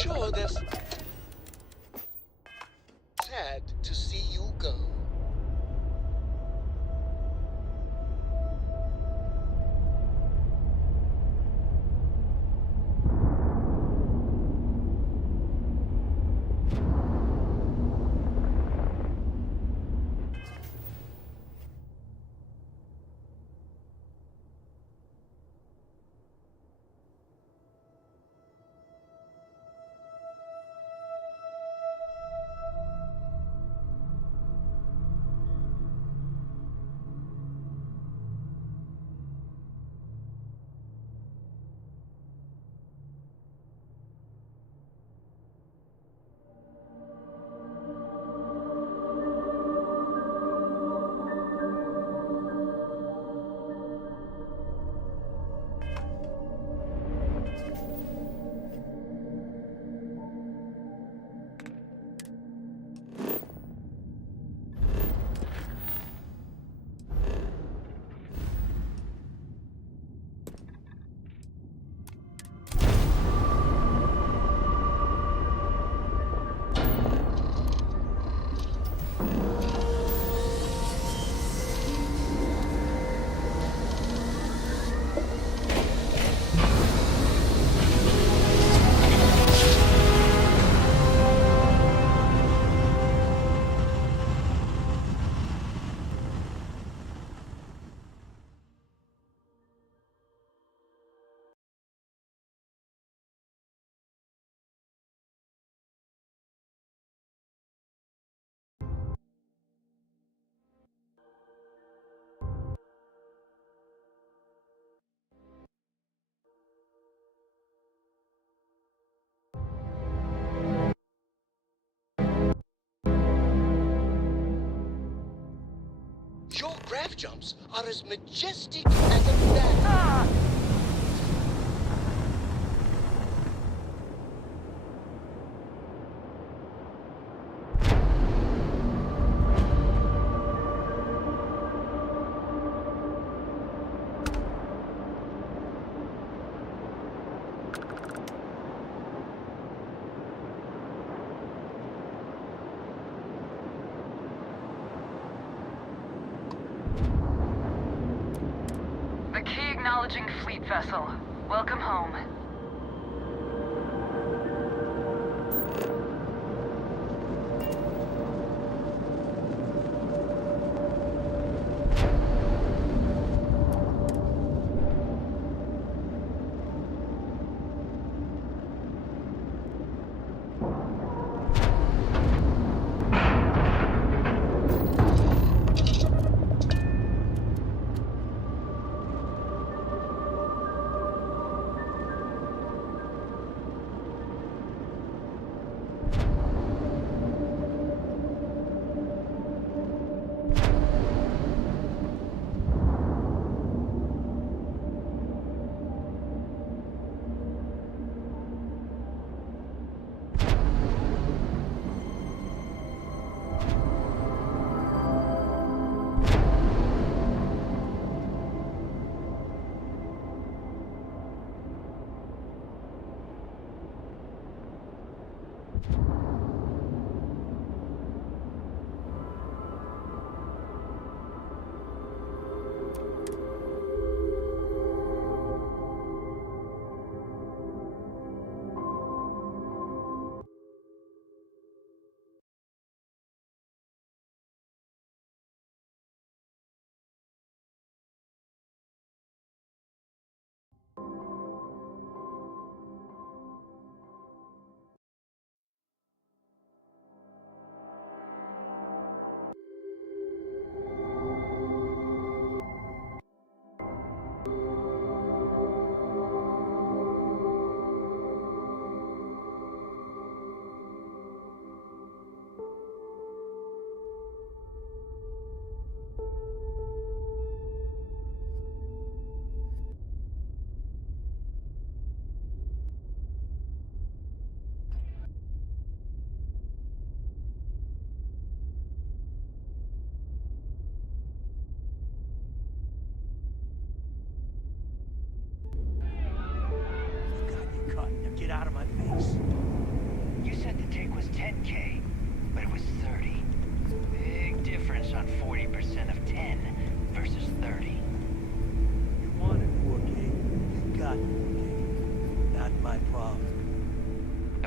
Sure, there's sad to see you go. Your graph jumps are as majestic as a bat. The key acknowledging fleet vessel. Welcome home.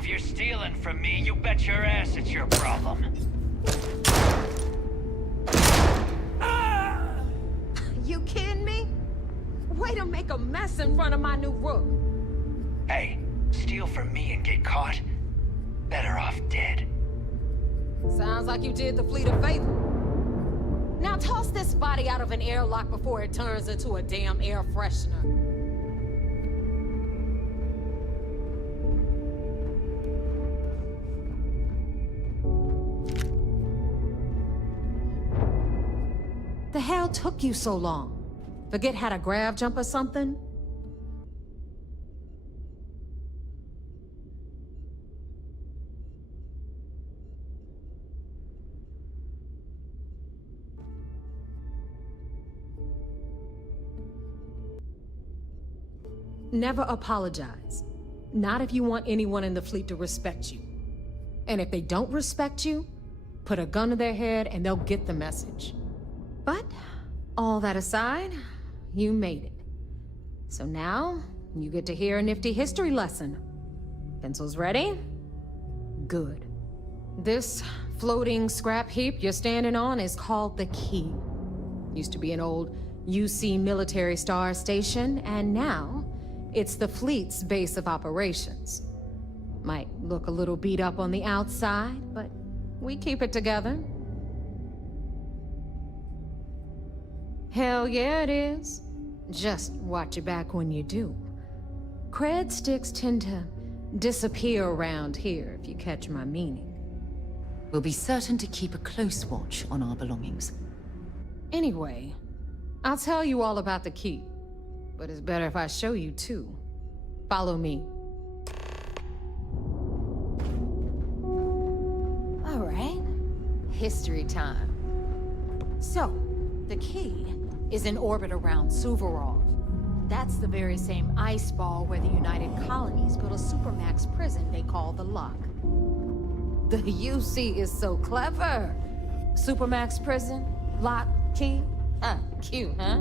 If you're stealing from me, you bet your ass it's your problem. You kidding me? Way to make a mess in front of my new rook. Hey, steal from me and get caught? Better off dead. Sounds like you did the Fleet of Faithful. Now toss this body out of an airlock before it turns into a damn air freshener. The hell took you so long? Forget how to grav jump or something? Never apologize. Not if you want anyone in the fleet to respect you. And if they don't respect you, put a gun to their head and they'll get the message. But, all that aside, you made it. So now, you get to hear a nifty history lesson. Pencils ready? Good. This floating scrap heap you're standing on is called the Key. Used to be an old UC military star station, and now it's the fleet's base of operations. Might look a little beat up on the outside, but we keep it together. Hell yeah, it is. Just watch your back when you do. Cred sticks tend to disappear around here, if you catch my meaning. We'll be certain to keep a close watch on our belongings. Anyway, I'll tell you all about the Key. But it's better if I show you too. Follow me. All right. History time. So, the Key is in orbit around Suvorov. That's the very same ice ball where the United Colonies built a supermax prison they call the Lock. The UC is so clever. Supermax prison, Lock, Key. Cute, huh?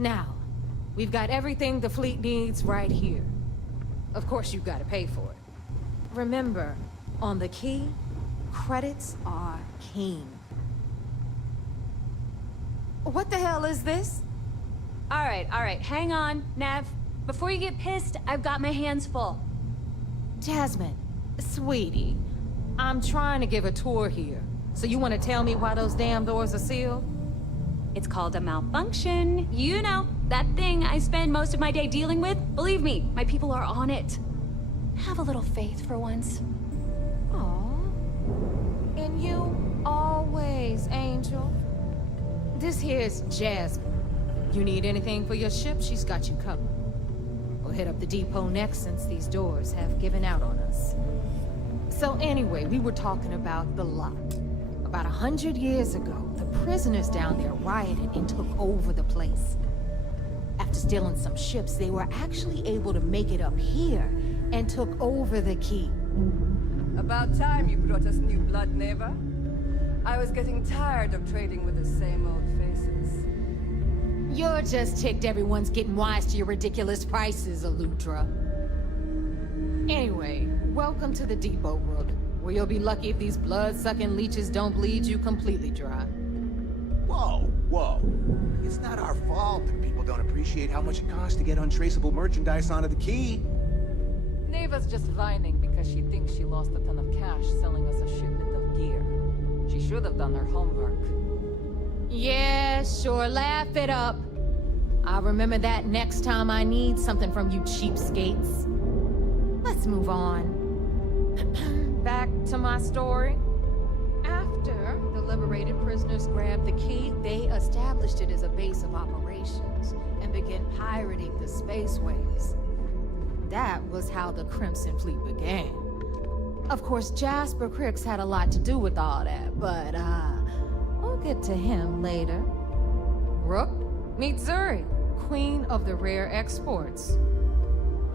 Now, we've got everything the fleet needs right here. Of course, you've got to pay for it. Remember, on the Key, credits are king. What the hell is this? All right, hang on, Nav. Before you get pissed, I've got my hands full. Jasmine, sweetie, I'm trying to give a tour here. So you want to tell me why those damn doors are sealed? It's called a malfunction. You know, that thing I spend most of my day dealing with. Believe me, my people are on it. Have a little faith for once. Aw. And you always, Angel. This here's Jasmine. You need anything for your ship, she's got you covered. We'll hit up the depot next since these doors have given out on us. So anyway, we were talking about the Lock. About 100 years ago, the prisoners down there rioted and took over the place. After stealing some ships, they were actually able to make it up here and took over the key. About time you brought us new blood, Neva. I was getting tired of trading with the same old faces. You're just ticked everyone's getting wise to your ridiculous prices, Elutra. Anyway, welcome to the Depot Road, where you'll be lucky if these blood-sucking leeches don't bleed you completely dry. Whoa, whoa. It's not our fault that people don't appreciate how much it costs to get untraceable merchandise onto the key. Neva's just whining because she thinks she lost a ton of cash selling us a shipment of gear. She should have done her homework. Yeah, sure, laugh it up. I'll remember that next time I need something from you cheapskates. Let's move on. Back to my story. After the liberated prisoners grabbed the key, they established it as a base of operations and began pirating the spaceways. That was how the Crimson Fleet began. Of course, Jasper Cricks had a lot to do with all that, but, we'll get to him later. Rook, meet Zuri, queen of the rare exports.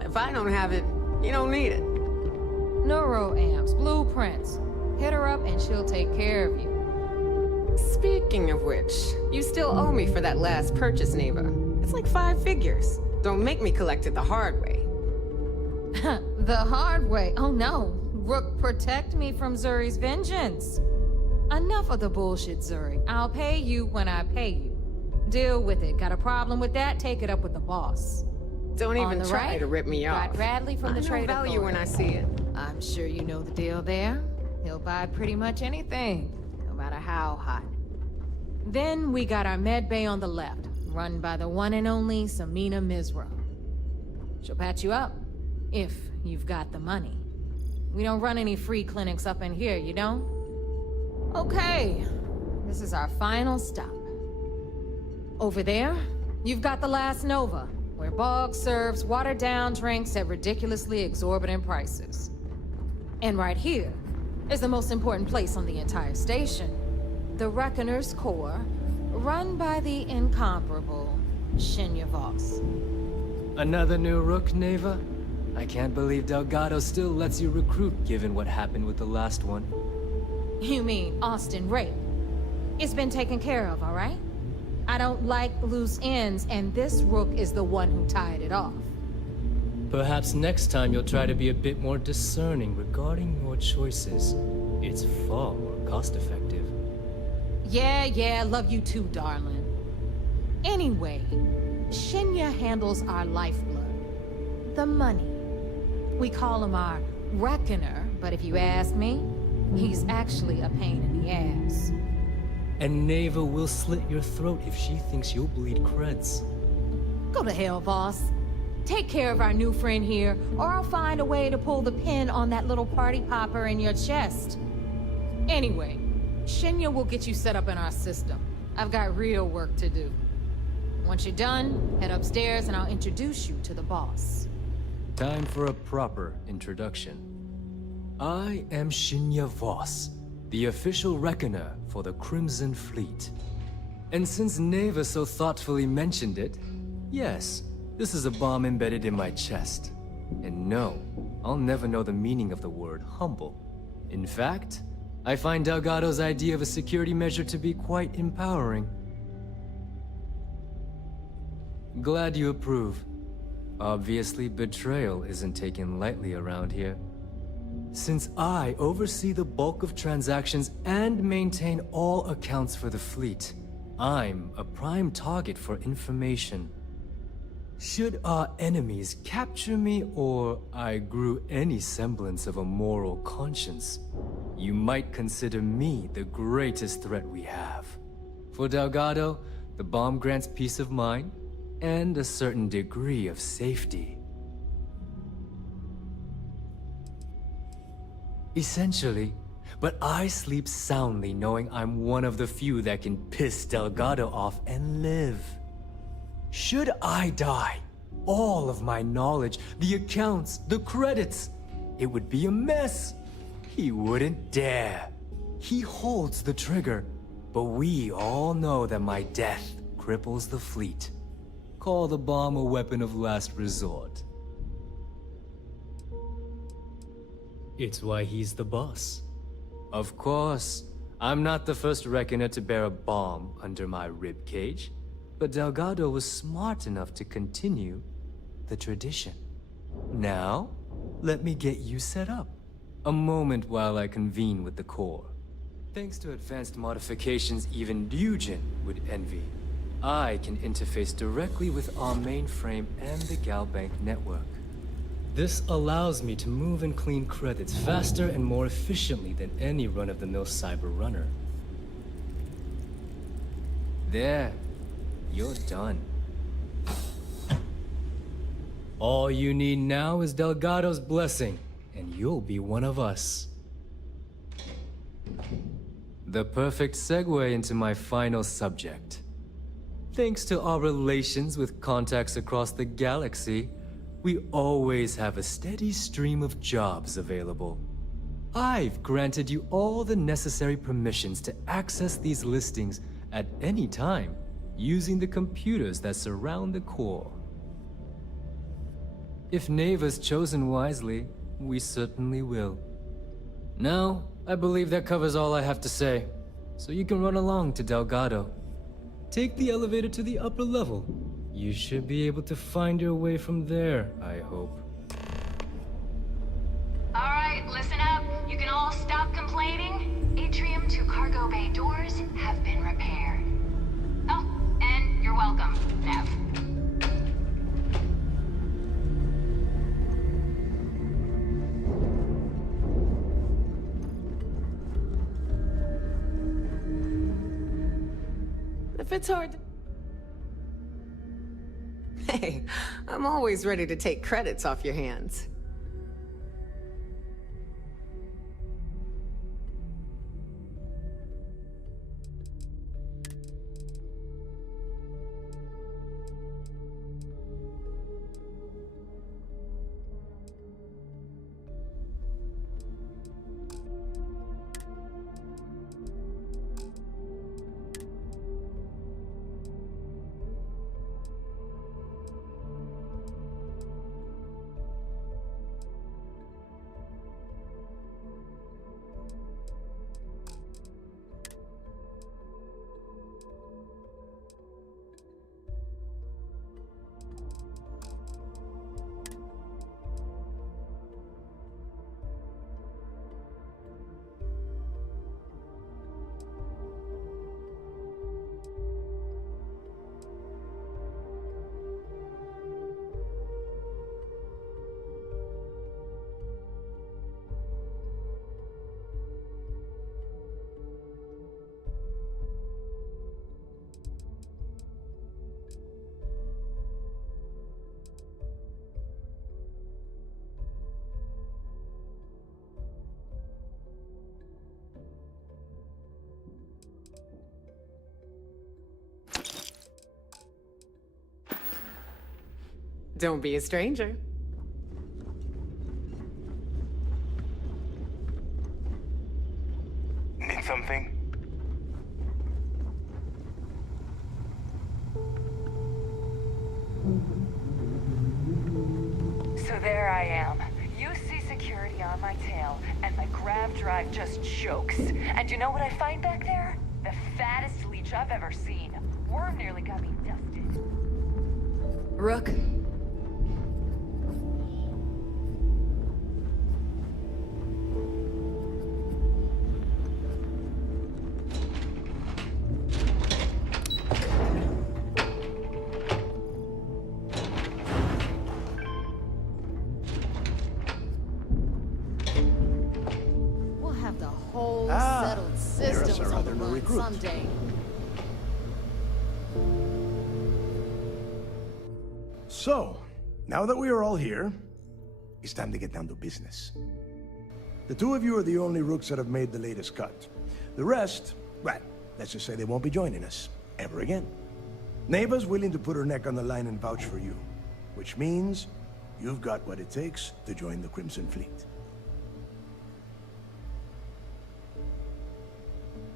If I don't have it, you don't need it. Neuroamps, blueprints. Hit her up and she'll take care of you. Speaking of which, you still owe me for that last purchase, Neva. It's like 5 figures. Don't make me collect it the hard way. The hard way? Oh no. Rook, protect me from Zuri's vengeance. Enough of the bullshit, Zuri. I'll pay you when I pay you. Deal with it. Got a problem with that? Take it up with the boss. Don't On even the try right, to rip me off. got Bradley from the I know Trade value when I see it. I'm sure you know the deal there. He'll buy pretty much anything, no matter how hot. Then we got our med bay on the left, run by the one and only Samina Mizra. She'll patch you up, if you've got the money. We don't run any free clinics up in here, you don't? Okay, this is our final stop. Over there, you've got the Last Nova, where Bog serves watered-down drinks at ridiculously exorbitant prices. And right here is the most important place on the entire station, the Reckoner's Core, run by the incomparable Shinya Voss. Another new Rook, Neva? I can't believe Delgado still lets you recruit given what happened with the last one. You mean Austin Rape? It's been taken care of, all right? I don't like loose ends, and this Rook is the one who tied it off. Perhaps next time you'll try to be a bit more discerning regarding your choices. It's far more cost-effective. Yeah, love you too, darling. Anyway, Shinya handles our lifeblood. The money. We call him our Reckoner, but if you ask me, he's actually a pain in the ass. And Neva will slit your throat if she thinks you'll bleed creds. Go to hell, boss. Take care of our new friend here, or I'll find a way to pull the pin on that little party popper in your chest. Anyway, Shinya will get you set up in our system. I've got real work to do. Once you're done, head upstairs and I'll introduce you to the boss. Time for a proper introduction. I am Shinya Voss, the official reckoner for the Crimson Fleet. And since Neva so thoughtfully mentioned it, yes, this is a bomb embedded in my chest. And no, I'll never know the meaning of the word humble. In fact, I find Delgado's idea of a security measure to be quite empowering. Glad you approve. Obviously, betrayal isn't taken lightly around here. Since I oversee the bulk of transactions and maintain all accounts for the fleet, I'm a prime target for information. Should our enemies capture me or I grew any semblance of a moral conscience, you might consider me the greatest threat we have. For Delgado, the bomb grants peace of mind and a certain degree of safety. Essentially, but I sleep soundly knowing I'm one of the few that can piss Delgado off and live. Should I die, all of my knowledge, the accounts, the credits, it would be a mess. He wouldn't dare. He holds the trigger, but we all know that my death cripples the fleet. Call the bomb a weapon of last resort. It's why he's the boss. Of course, I'm not the first reckoner to bear a bomb under my ribcage, but Delgado was smart enough to continue the tradition. Now, let me get you set up. A moment while I convene with the core. Thanks to advanced modifications even Ryujin would envy, I can interface directly with our mainframe and the Galbank network. This allows me to move and clean credits faster and more efficiently than any run-of-the-mill cyber runner. There, you're done. All you need now is Delgado's blessing, and you'll be one of us. The perfect segue into my final subject. Thanks to our relations with contacts across the galaxy, we always have a steady stream of jobs available. I've granted you all the necessary permissions to access these listings at any time, using the computers that surround the core. If Neva's chosen wisely, we certainly will. Now, I believe that covers all I have to say, so you can run along to Delgado. Take the elevator to the upper level. You should be able to find your way from there, I hope. Alright, listen up. You can all stop complaining. Atrium to cargo bay doors have been repaired. Oh, and you're welcome, Nev. If it's hard to... Hey, I'm always ready to take credits off your hands. Don't be a stranger. Need something? So there I am. You see security on my tail, and my grav drive just chokes. And you know what I find back there? The fattest leech I've ever seen. Worm nearly got me dusted. Rook, We'll have the whole Ah, settled there's systems our on other the new run recruit. someday. So, now that we are all here, it's time to get down to business. The two of you are the only rooks that have made the latest cut. The rest, well, let's just say they won't be joining us ever again. Neva's willing to put her neck on the line and vouch for you, which means you've got what it takes to join the Crimson Fleet.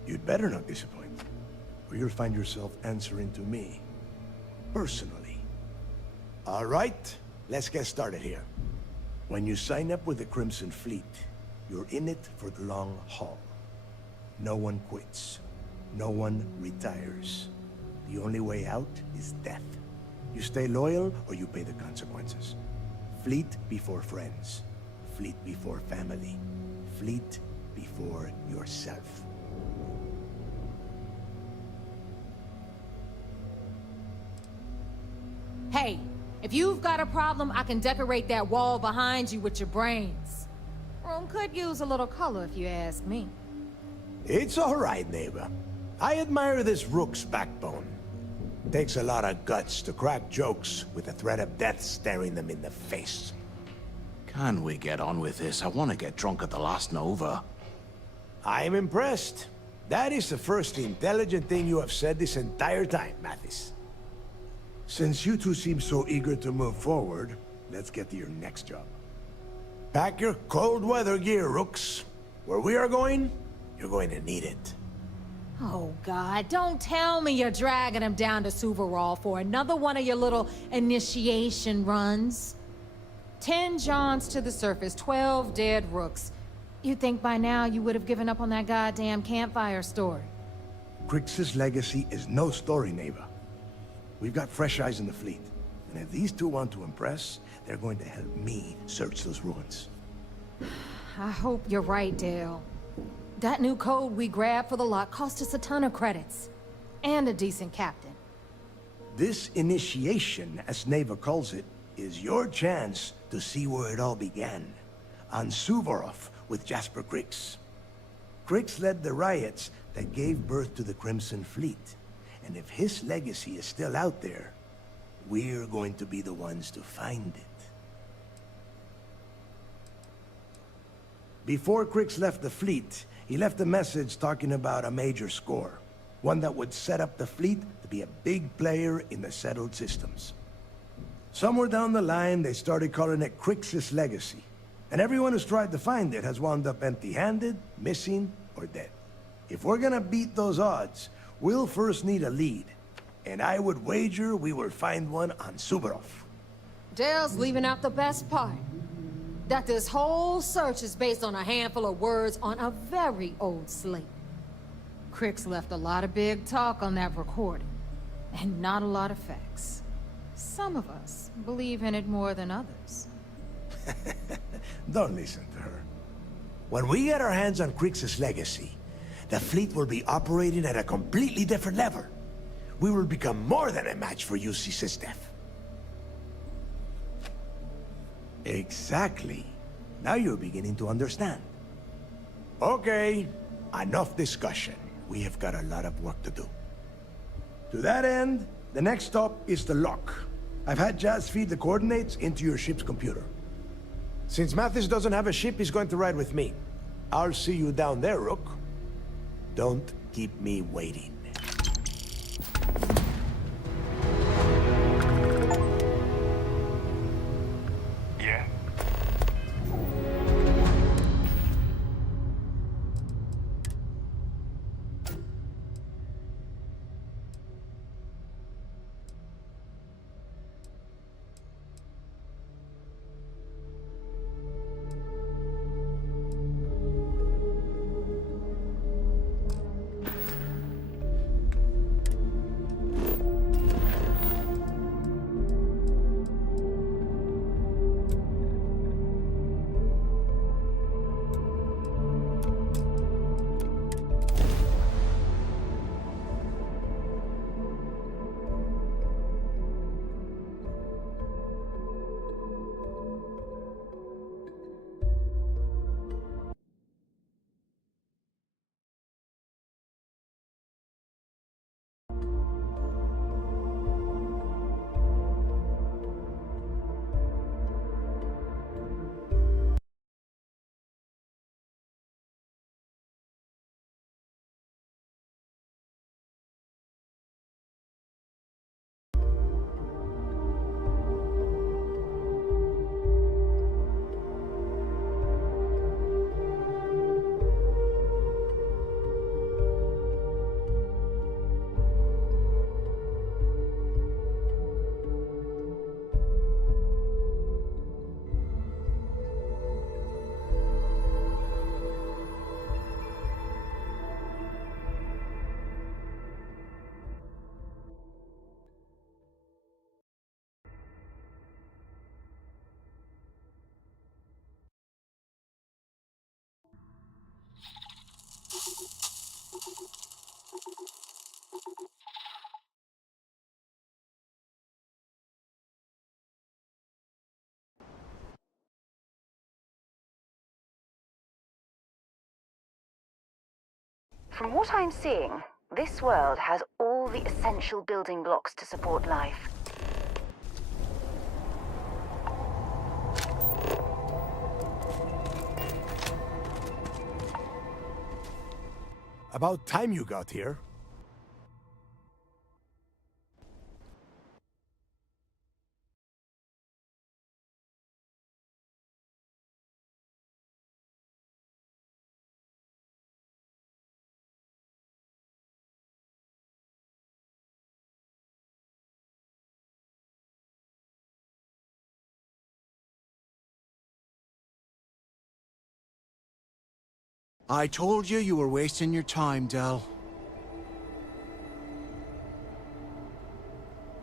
You'd better not disappoint, or you'll find yourself answering to me. Personally. All right, let's get started here. When you sign up with the Crimson Fleet, you're in it for the long haul. No one quits. No one retires. The only way out is death. You stay loyal or you pay the consequences. Fleet before friends. Fleet before family. Fleet before yourself. Hey, if you've got a problem, I can decorate that wall behind you with your brains. Room could use a little color if you ask me. It's all right, neighbor. I admire this rook's backbone. Takes a lot of guts to crack jokes with the threat of death staring them in the face. Can we get on with this? I want to get drunk at the last Nova. I'm impressed. That is the first intelligent thing you have said this entire time, Mathis. Since you two seem so eager to move forward, let's get to your next job. Pack your cold weather gear, rooks. Where we are going, you're going to need it. Oh, God, don't tell me you're dragging him down to Suvarol for another one of your little initiation runs. 10 Johns to the surface, 12 dead rooks. You'd think by now you would have given up on that goddamn campfire story. Crix's legacy is no story, neighbor. We've got fresh eyes in the fleet. And if these two want to impress, they're going to help me search those ruins. I hope you're right, Dale. That new code we grabbed for the lot cost us a ton of credits. And a decent captain. This initiation, as Neva calls it, is your chance to see where it all began. On Suvorov with Jasper Crix. Crix led the riots that gave birth to the Crimson Fleet. And if his legacy is still out there, we're going to be the ones to find it. Before Crix left the fleet, he left a message talking about a major score. One that would set up the fleet to be a big player in the settled systems. Somewhere down the line, they started calling it Crix's legacy. And everyone who's tried to find it has wound up empty-handed, missing, or dead. If we're gonna beat those odds, we'll first need a lead. And I would wager we will find one on Suvorov. Dale's leaving out the best part. That this whole search is based on a handful of words on a very old slate. Crix left a lot of big talk on that recording, and not a lot of facts. Some of us believe in it more than others. Don't listen to her. When we get our hands on Crix's legacy, the fleet will be operating at a completely different level. We will become more than a match for UC Systef. Exactly. Now you're beginning to understand. Okay, enough discussion. We have got a lot of work to do. To that end, the next stop is the lock. I've had Jazz feed the coordinates into your ship's computer. Since Mathis doesn't have a ship, he's going to ride with me. I'll see you down there, Rook. Don't keep me waiting. Yeah? From what I'm seeing, this world has all the essential building blocks to support life. About time you got here. I told you you were wasting your time, Del.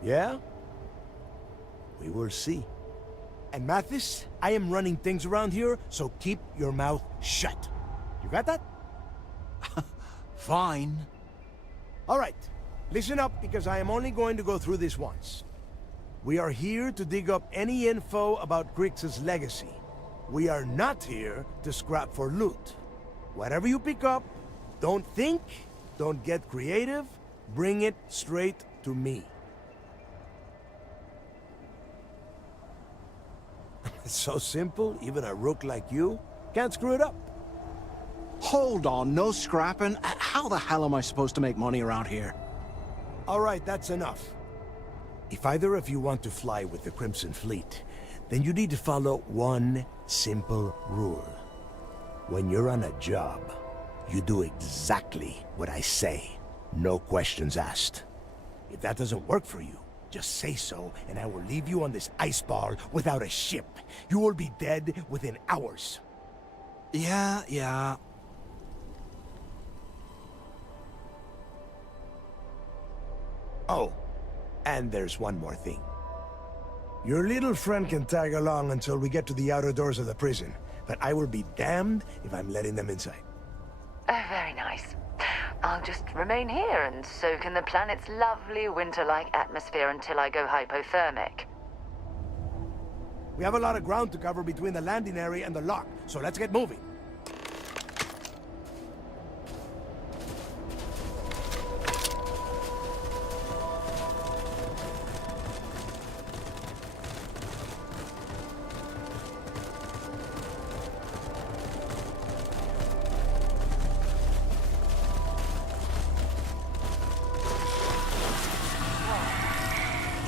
Yeah? We will see. And Mathis, I am running things around here, so keep your mouth shut. You got that? Fine. All right. Listen up, because I am only going to go through this once. We are here to dig up any info about Grix's legacy. We are not here to scrap for loot. Whatever you pick up, don't think, don't get creative, bring it straight to me. It's so simple, even a rook like you can't screw it up. Hold on, no scrapping. How the hell am I supposed to make money around here? All right, that's enough. If either of you want to fly with the Crimson Fleet, then you need to follow one simple rule. When you're on a job, you do exactly what I say. No questions asked. If that doesn't work for you, just say so, and I will leave you on this ice ball without a ship. You will be dead within hours. Yeah. Oh, and there's one more thing. Your little friend can tag along until we get to the outer doors of the prison, but I will be damned if I'm letting them inside. Oh, very nice. I'll just remain here and soak in the planet's lovely winter-like atmosphere until I go hypothermic. We have a lot of ground to cover between the landing area and the lock, so let's get moving.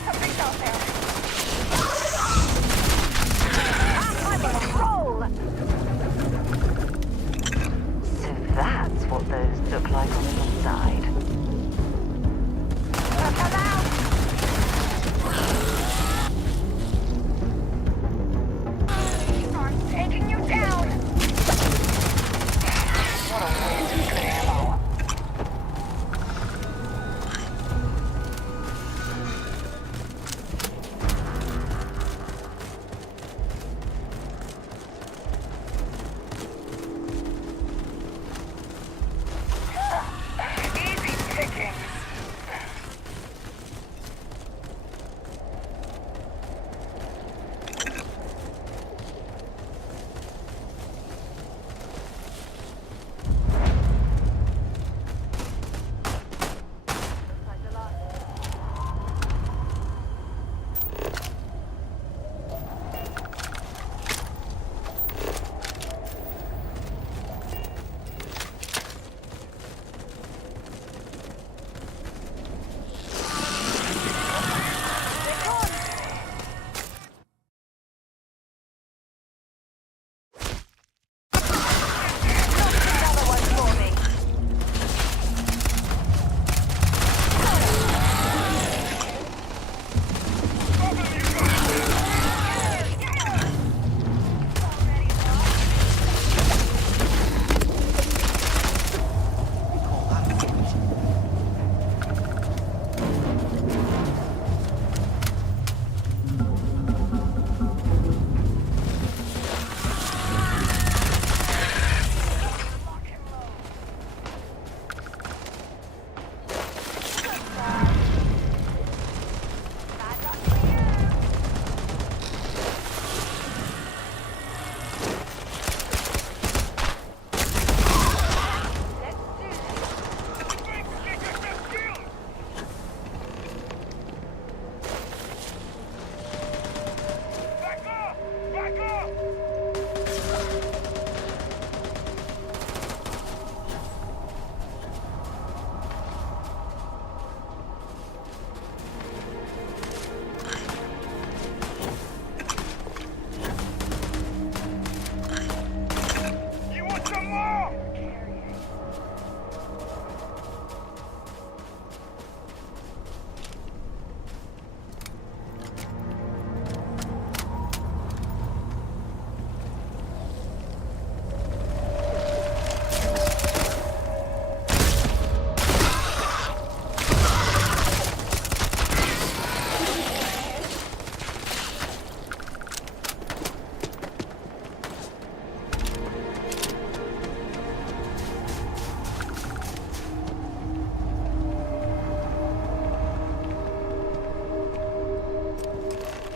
Something's out there. Roll! So that's what those look like on the inside. Come out! I'm taking you down! What a way to clear ammo. Easy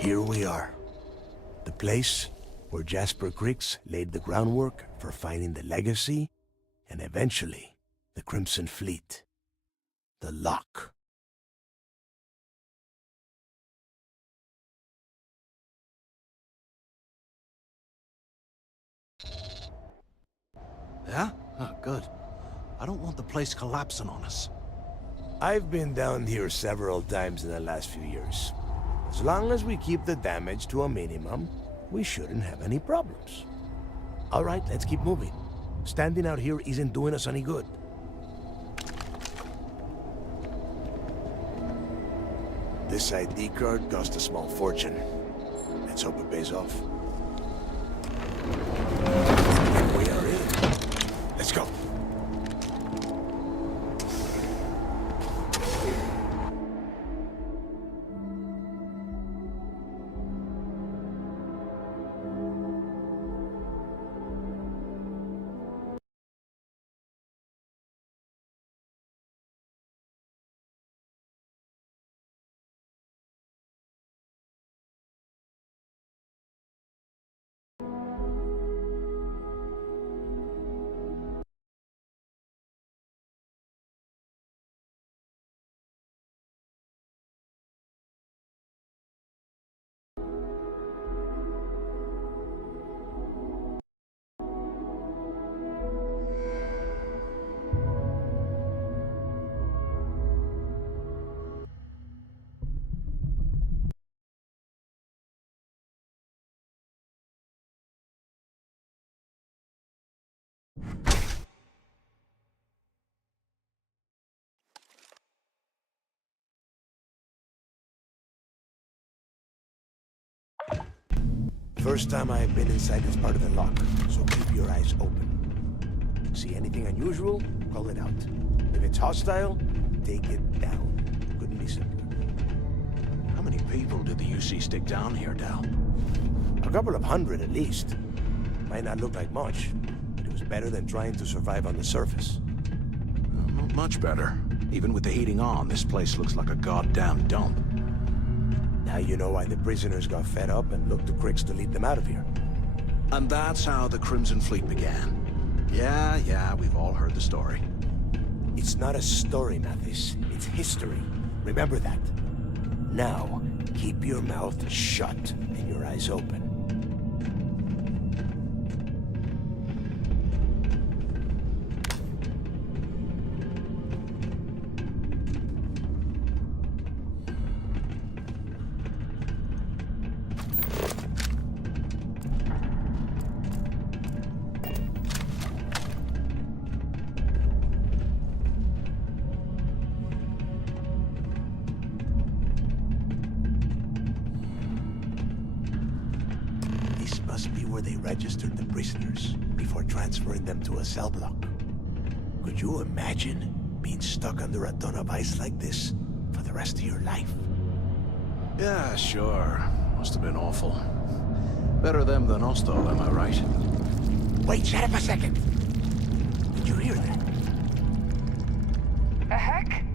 Here we are. The place where Jasper Griggs laid the groundwork for finding the legacy and eventually the Crimson Fleet. The Lock. Yeah? Oh, good. I don't want the place collapsing on us. I've been down here several times in the last few years. As long as we keep the damage to a minimum, we shouldn't have any problems. All right, let's keep moving. Standing out here isn't doing us any good. This ID card cost a small fortune. Let's hope it pays off. We are in. Let's go. First time I've been inside this part of the lock, so keep your eyes open. See anything unusual? Call it out. If it's hostile, take it down. Couldn't be simpler. How many people did the UC stick down here, Dal? A couple of hundred at least. Might not look like much, but it was better than trying to survive on the surface. Well, not much better. Even with the heating on, this place looks like a goddamn dump. Now you know why the prisoners got fed up and looked to Griggs to lead them out of here. And that's how the Crimson Fleet began. Yeah, we've all heard the story. It's not a story, Mathis. It's history. Remember that. Now, keep your mouth shut and your eyes open. Must be where they registered the prisoners before transferring them to a cell block. Could you imagine being stuck under a ton of ice like this for the rest of your life? Yeah, sure. Must have been awful. Better them than us, though, am I right? Wait, shut up a second! Did you hear that? The heck?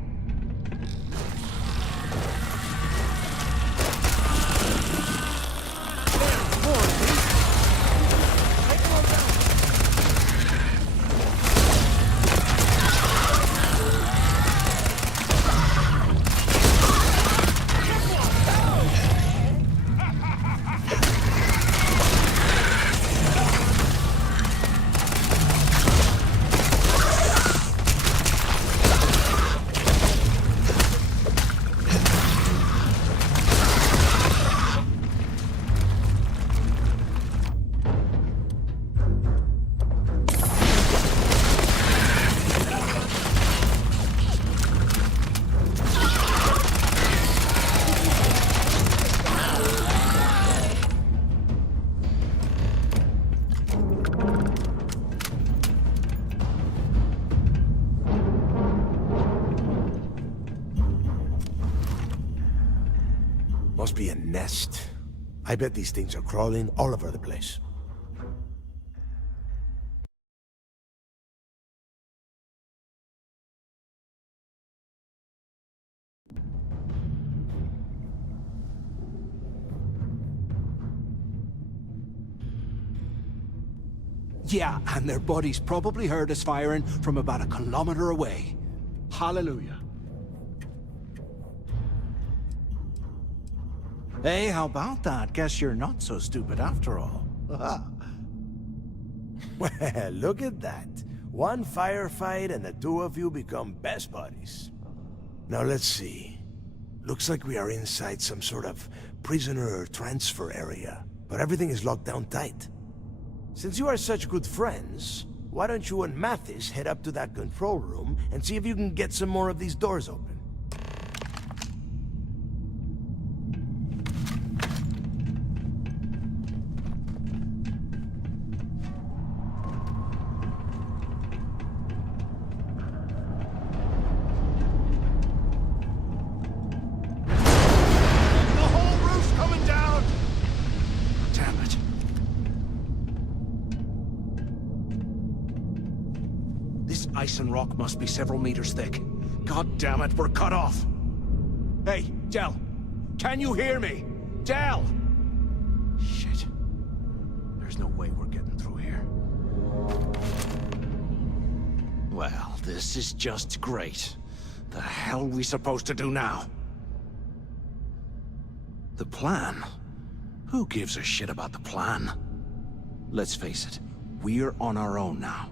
Must be a nest. I bet these things are crawling all over the place. Yeah, and their buddies probably heard us firing from about a kilometer away. Hallelujah. Hey, how about that? Guess you're not so stupid after all. Well, look at that. One firefight and the two of you become best buddies. Now let's see. Looks like we are inside some sort of prisoner transfer area, but everything is locked down tight. Since you are such good friends, why don't you and Mathis head up to that control room and see if you can get some more of these doors open? The whole roof's coming down! Damn it. This ice and rock must be several meters thick. God damn it, we're cut off. Hey, Del. Can you hear me? Del! Shit. There's no way we're getting through here. Well, this is just great. The hell are we supposed to do now? The plan? Who gives a shit about the plan? Let's face it, we're on our own now.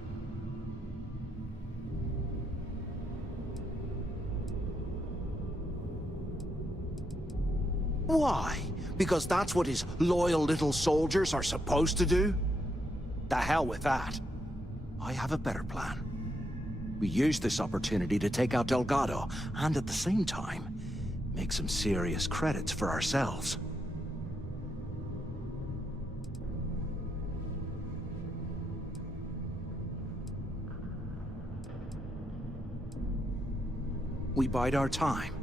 Why? Because that's what his loyal little soldiers are supposed to do? The hell with that. I have a better plan. We use this opportunity to take out Delgado, and at the same time, make some serious credits for ourselves. We bide our time,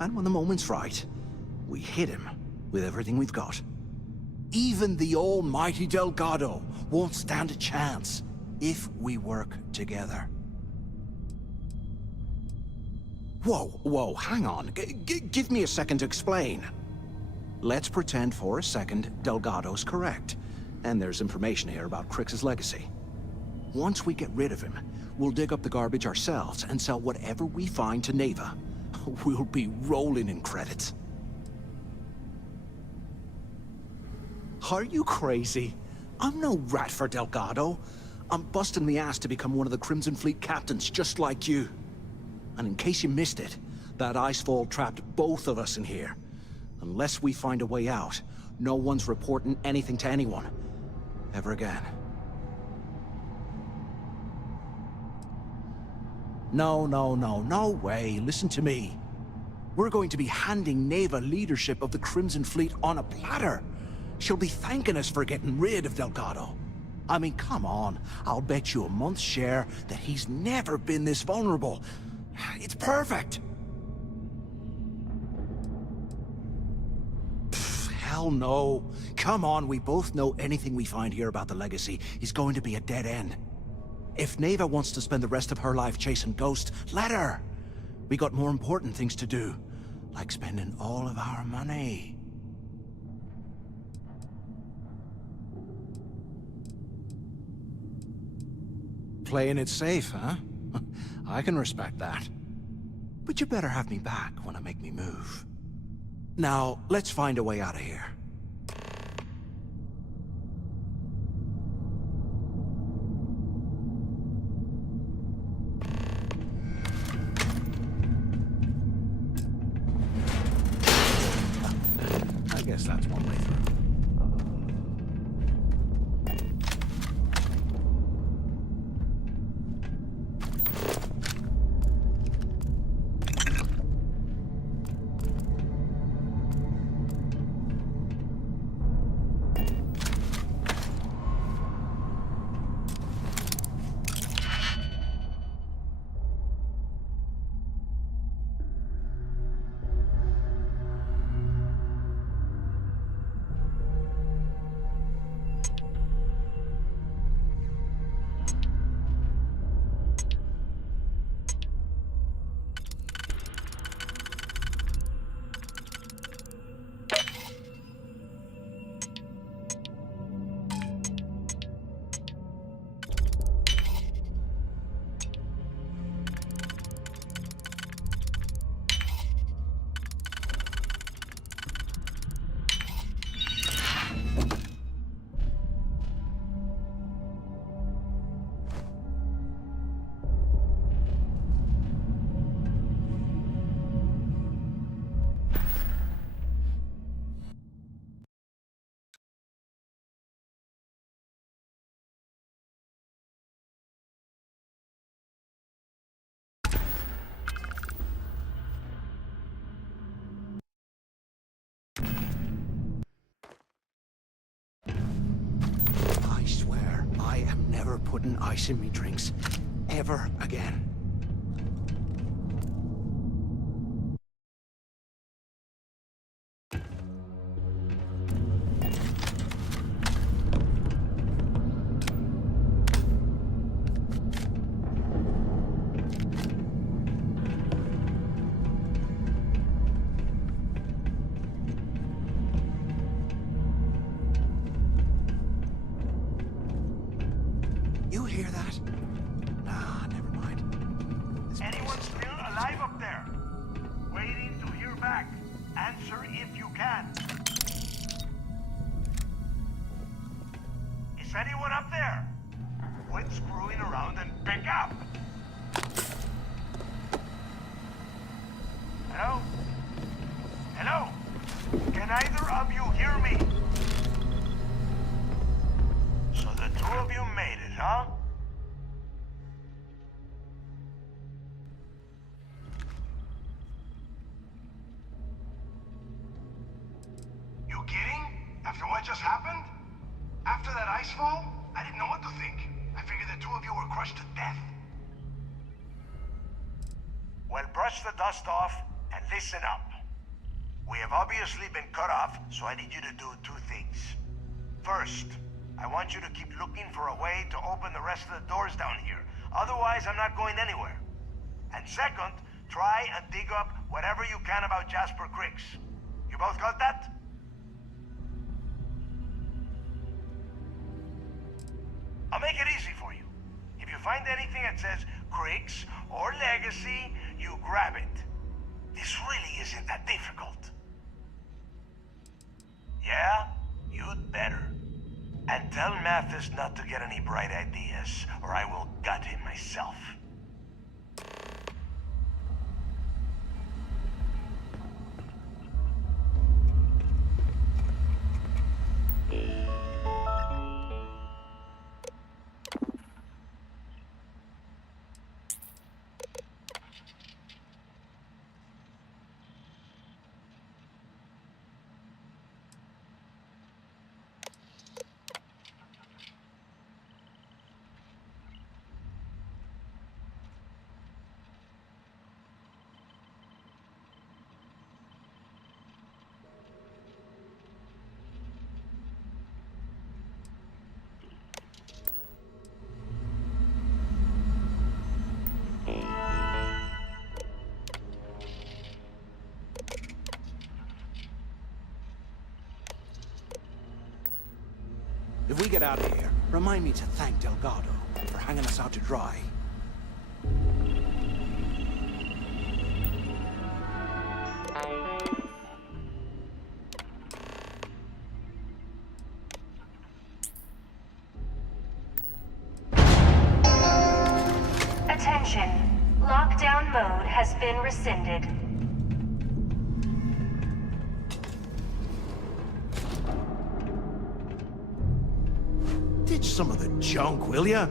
and when the moment's right, we hit him with everything we've got. Even the almighty Delgado won't stand a chance if we work together. Whoa, hang on. Give me a second to explain. Let's pretend for a second Delgado's correct, and there's information here about Crix's legacy. Once we get rid of him, we'll dig up the garbage ourselves and sell whatever we find to Neva. We'll be rolling in credits. Are you crazy? I'm no rat for Delgado. I'm busting the ass to become one of the Crimson Fleet captains, just like you. And in case you missed it, that icefall trapped both of us in here. Unless we find a way out, no one's reporting anything to anyone. Ever again. No way. Listen to me. We're going to be handing Neva leadership of the Crimson Fleet on a platter. She'll be thanking us for getting rid of Delgado. I mean, come on. I'll bet you a month's share that he's never been this vulnerable. It's perfect. Pfft, hell no. Come on, we both know anything we find here about the legacy is going to be a dead end. If Neva wants to spend the rest of her life chasing ghosts, let her. We got more important things to do, like spending all of our money. Playing it safe, huh? I can respect that. But you better have me back when I make me move. Now, let's find a way out of here. I guess that's one way through. never putting ice in me drinks. Ever again. You hear that? Nah, never mind. Anyone still alive up there? Waiting to hear back. Answer if you can. Is anyone up there? Quit screwing around and pick up. Hello? Hello? Can either of you hear me? So the two of you made it, huh? You kidding? After what just happened? After that ice fall? I didn't know what to think. I figured the two of you were crushed to death. Well, brush the dust off and listen up. We have obviously been cut off, so I need you to do two things. First, I want you to keep looking for a way to open the rest of the doors down here. Otherwise, I'm not going anywhere. And second, try and dig up whatever you can about Jasper Cricks. You both got that? I'll make it easy for you. If you find anything that says Cricks or Legacy, you grab it. This really isn't that difficult. Yeah? You'd better. And tell Mathis not to get any bright ideas, or I will gut him myself. If we get out of here, remind me to thank Delgado for hanging us out to dry. Attention. Lockdown mode has been rescinded. Ditch some of the junk, will ya?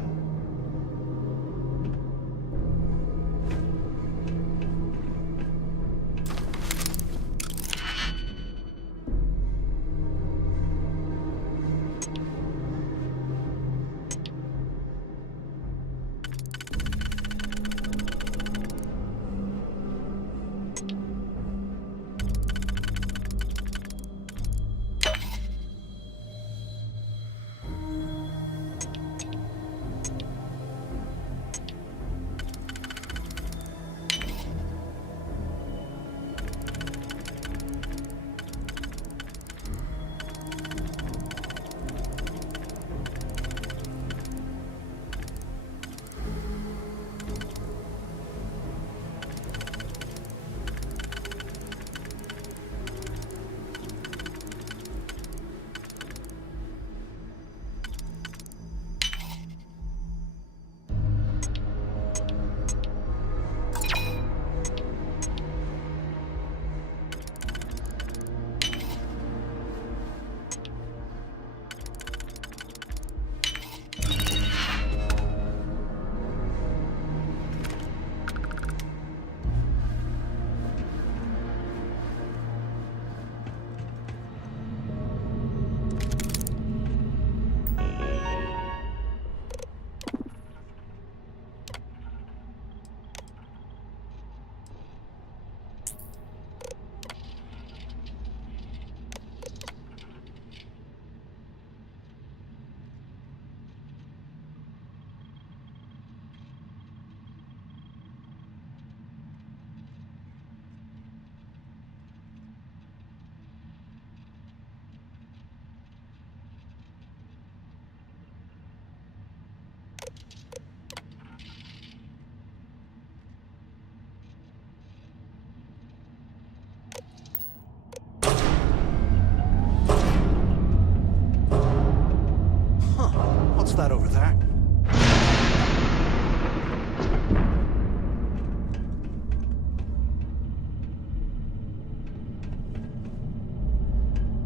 that over there?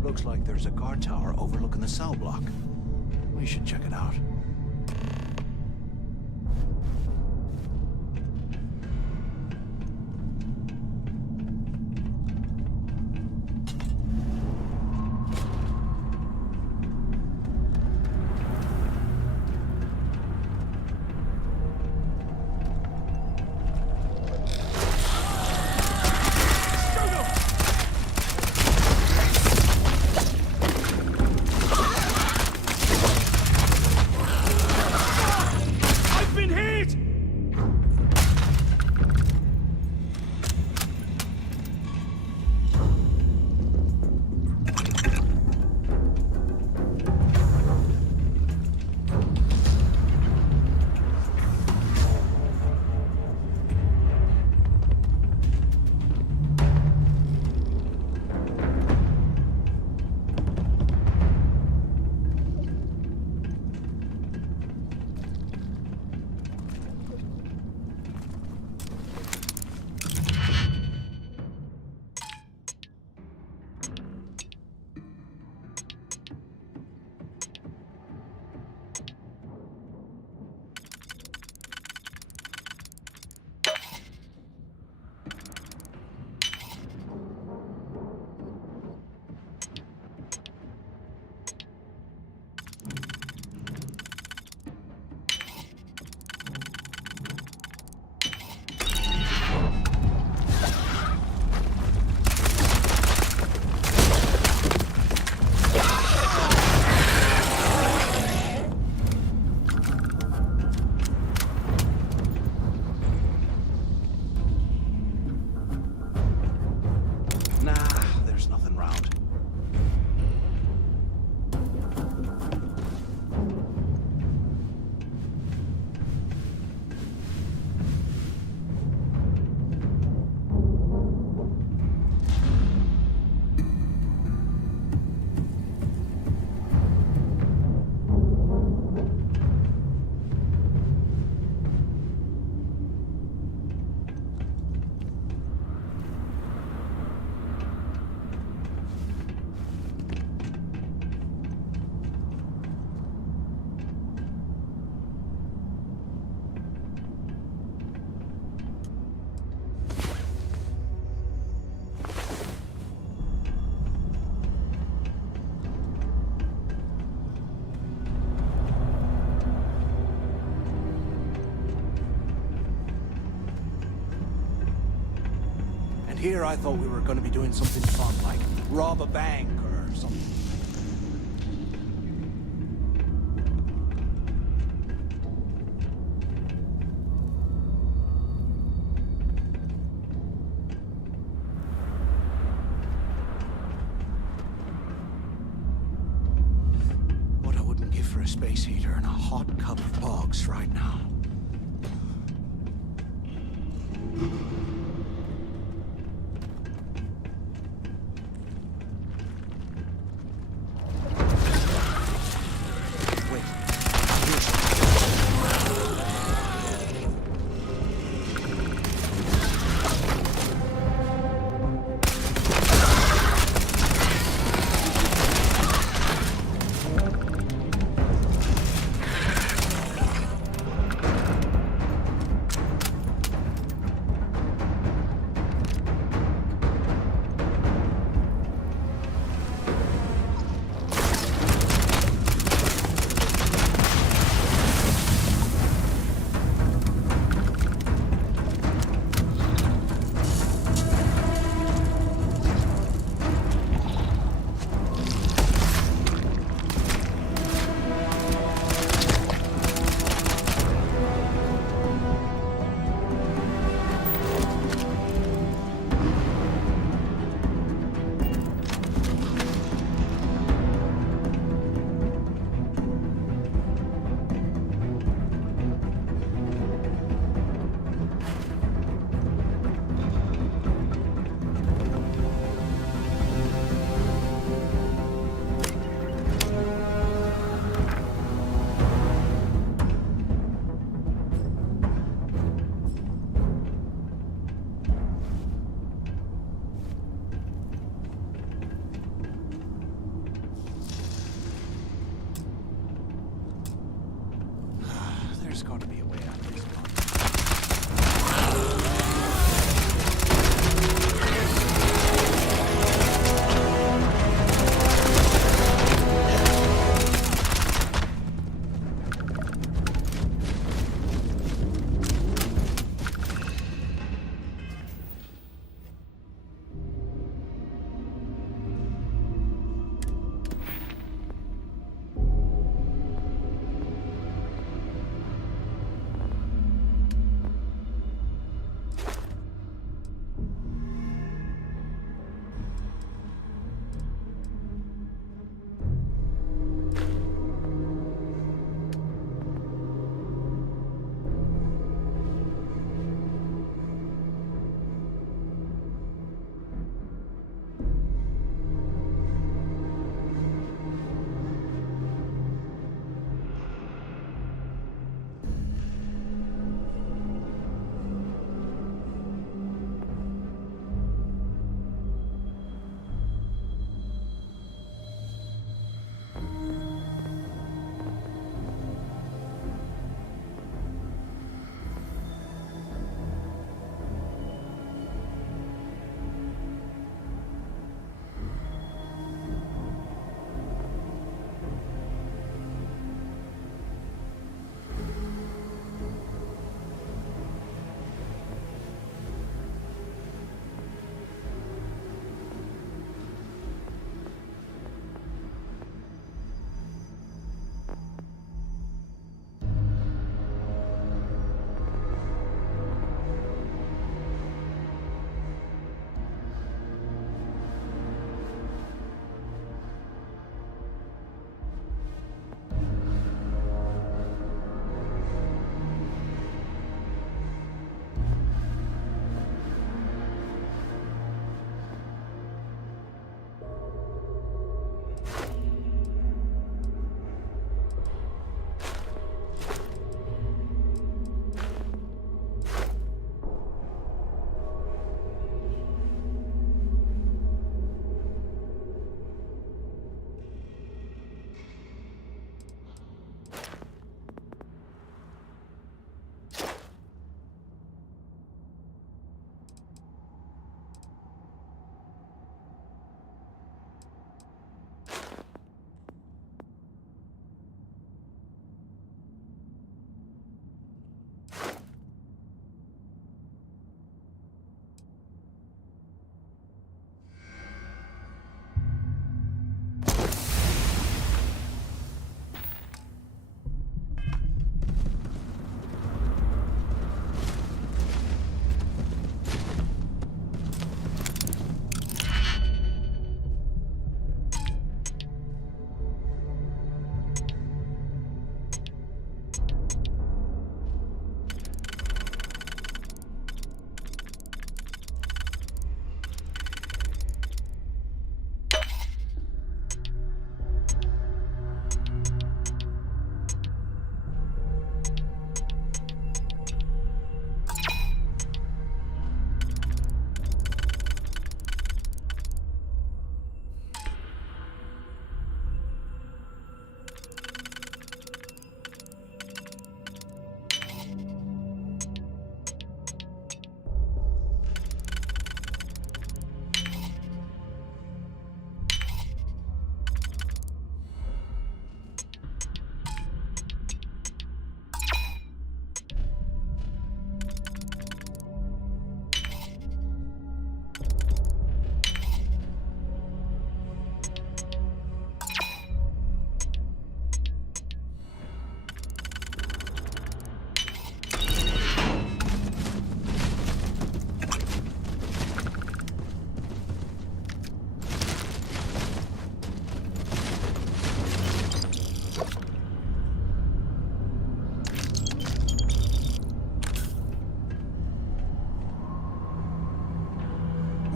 Looks like there's a guard tower overlooking the cell block. We should check it out. Here I thought we were going to be doing something fun, like rob a bank or something. What I wouldn't give for a space heater and a hot cup of bogs right now. There's gotta be a way out of this one.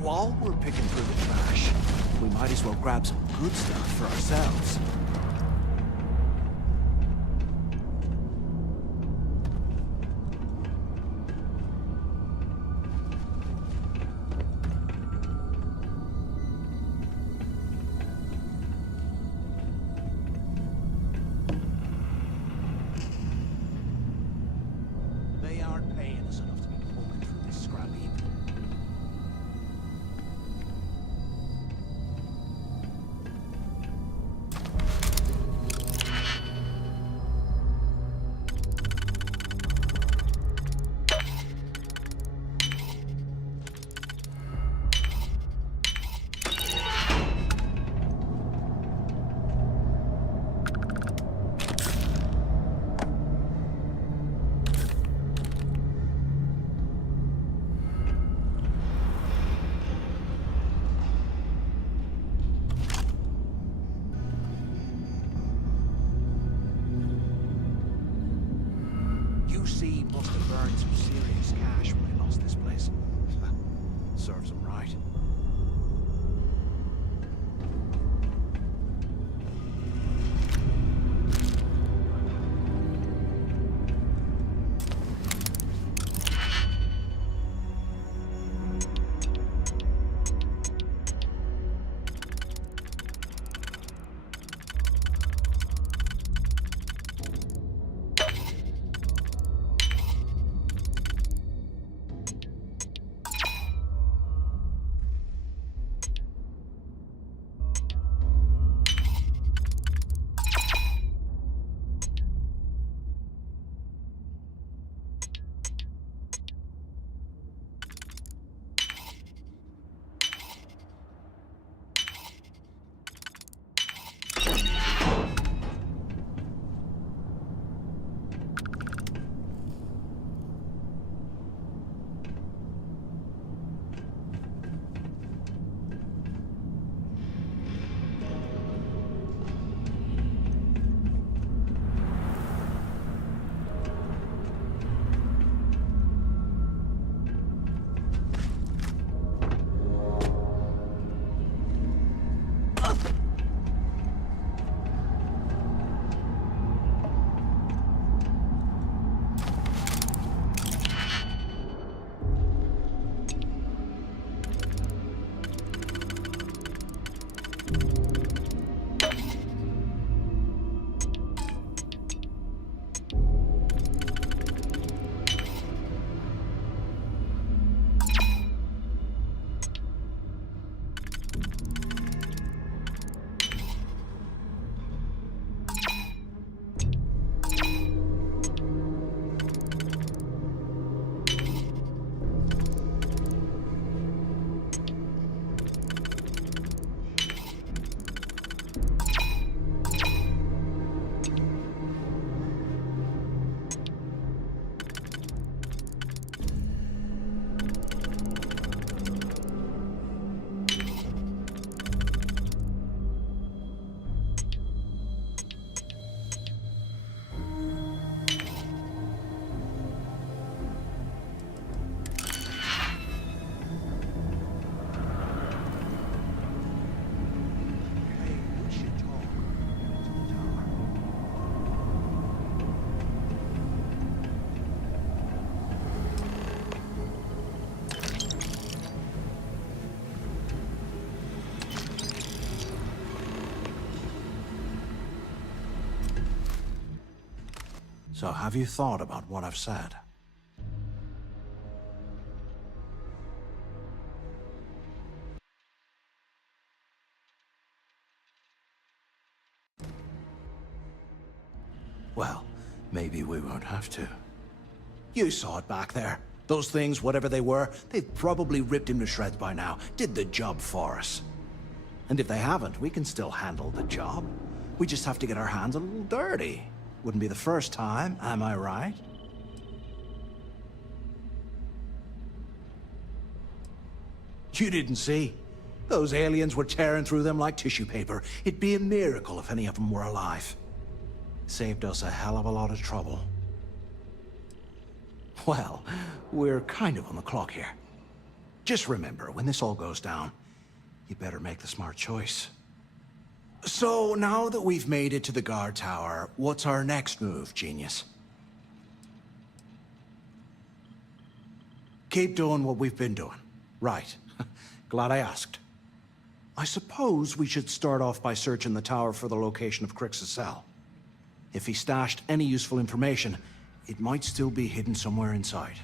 While we're picking through the trash, we might as well grab some good stuff for ourselves. must have burned some serious cash when they lost this place. Serves them right. So have you thought about what I've said? Well, maybe we won't have to. You saw it back there. Those things, whatever they were, they've probably ripped him to shreds by now. Did the job for us. And if they haven't, we can still handle the job. We just have to get our hands a little dirty. Wouldn't be the first time, am I right? You didn't see? Those aliens were tearing through them like tissue paper. It'd be a miracle if any of them were alive. Saved us a hell of a lot of trouble. Well, we're kind of on the clock here. Just remember, when this all goes down, you better make the smart choice. So, now that we've made it to the guard tower, what's our next move, genius? Keep doing what we've been doing. Right. Glad I asked. I suppose we should start off by searching the tower for the location of Crix's cell. If he stashed any useful information, it might still be hidden somewhere inside.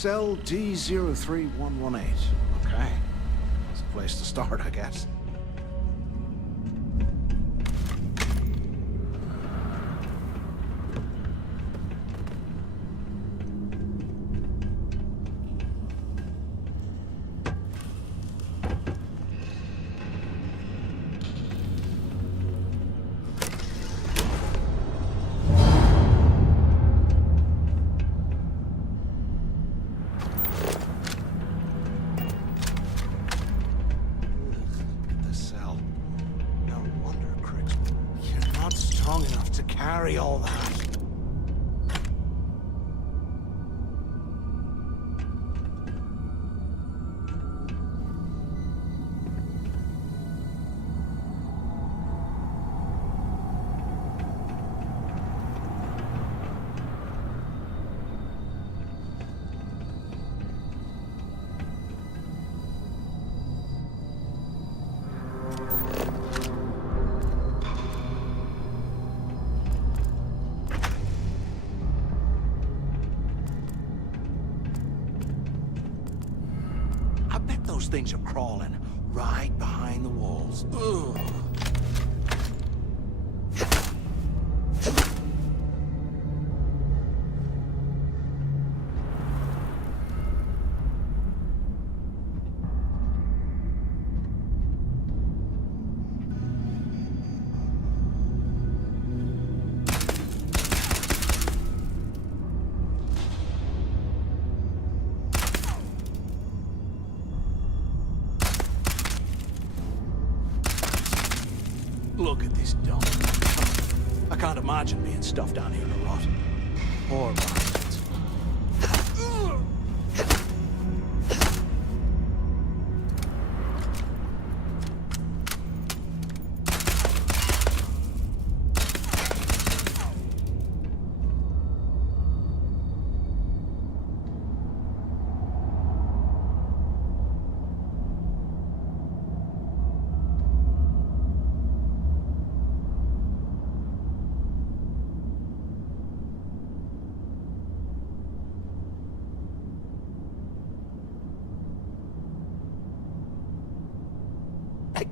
Cell D03118. Okay. That's a place to start, I guess. Strong enough to carry all that. Those things are crawling right behind the walls. Ugh. Look at this dump. I can't imagine being stuffed down here in a rot. Poor bastards.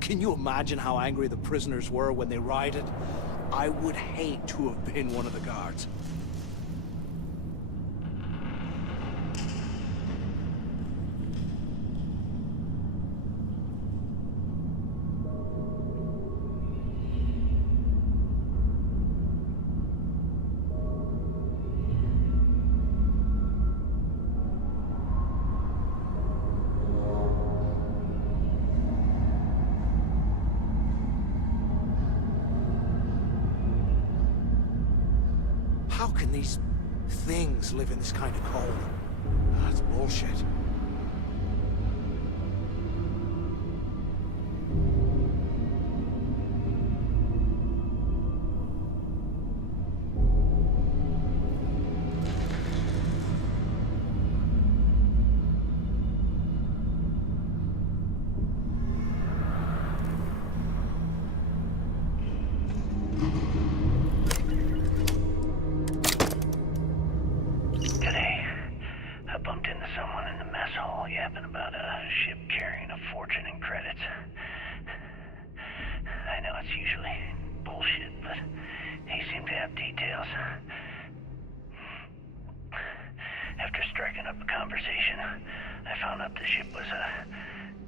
Can you imagine how angry the prisoners were when they rioted? I would hate to have been one of the guards. How can these things live in this kind of cold? That's bullshit. About a ship carrying a fortune in credits. I know it's usually bullshit, but he seemed to have details. After striking up a conversation, I found out the ship was a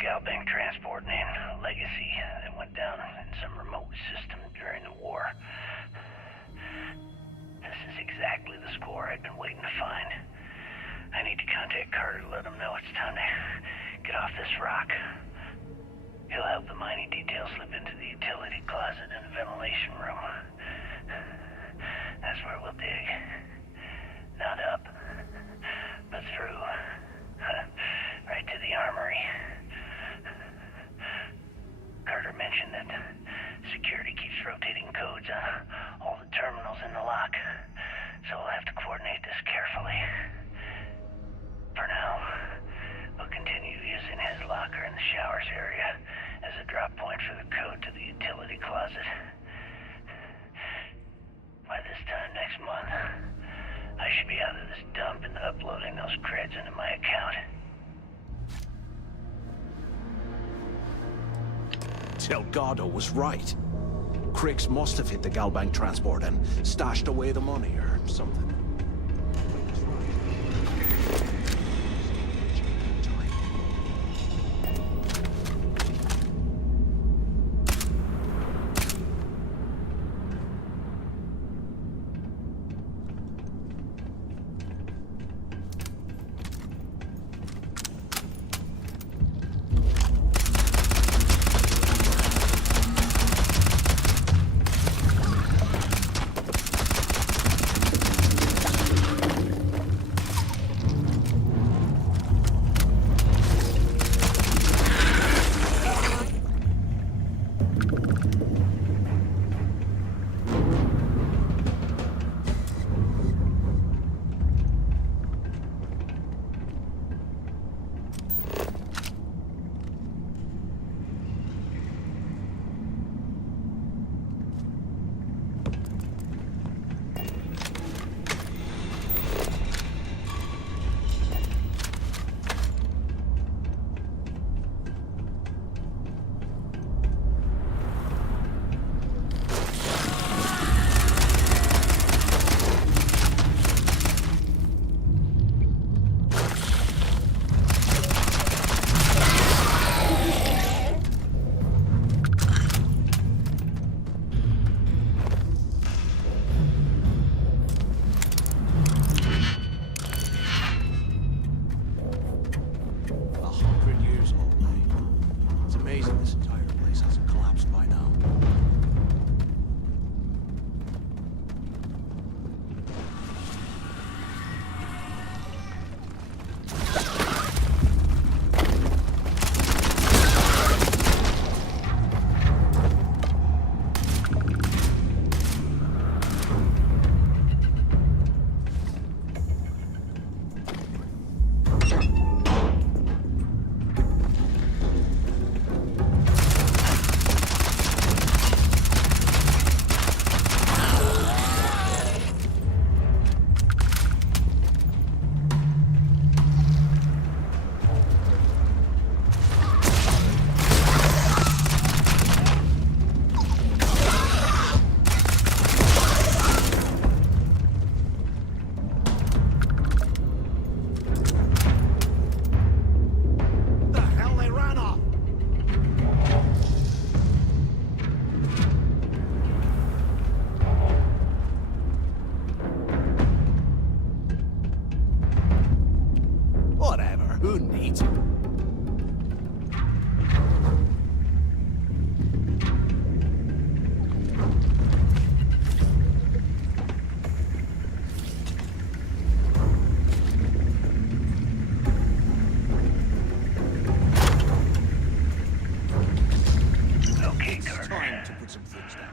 Galbank transport named Legacy that went down in some remote system during the war. This is exactly the score I'd been waiting to find. I need to contact Carter to let him know it's time to get off this rock. He'll help the mining details slip into the utility closet in the ventilation room. That's where we'll dig. Not up, but through. Right to the armory. Carter mentioned that security keeps rotating codes on all the terminals in the lock, so we'll have to coordinate this carefully. For now, we'll continue using his locker in the showers area as a drop point for the code to the utility closet. By this time next month, I should be out of this dump and uploading those those creds into my account. Delgado was right. Cricks must have hit the Galbank transport and stashed away the money or something.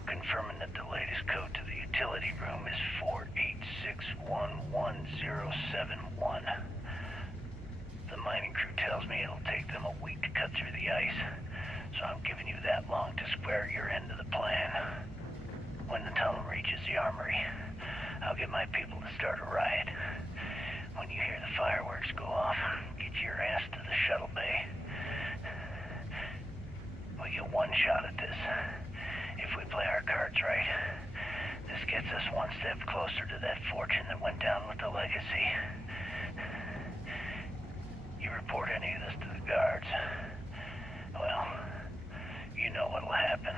Confirming that the latest code to the utility room is 486111071. The mining crew tells me it'll take them a week to cut through the ice, so I'm giving you that long to square your end of the plan. When the tunnel reaches the armory, I'll get my people to start a riot. When you hear the fireworks go off, get your ass to the shuttle bay. We get one shot at this. If we play our cards right, this gets us one step closer to that fortune that went down with the legacy. You report any of this to the guards, well, you know what'll happen.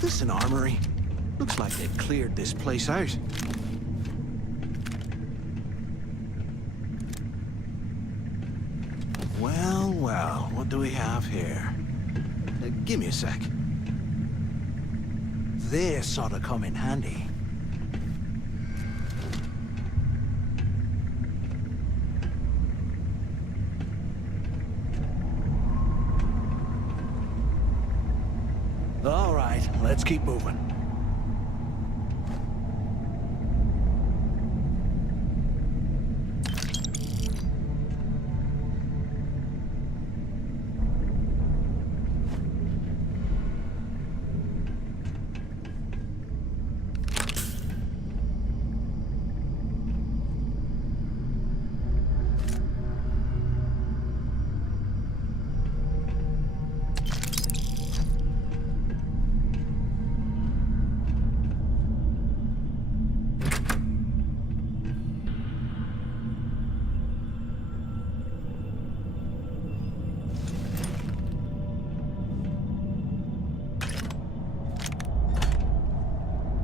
this an armory? Looks like they've cleared this place out. Well, well, what do we have here? Give me a sec. This ought to come in handy. All right, let's keep moving.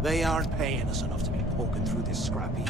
They aren't paying us enough to be poking through this scrappy.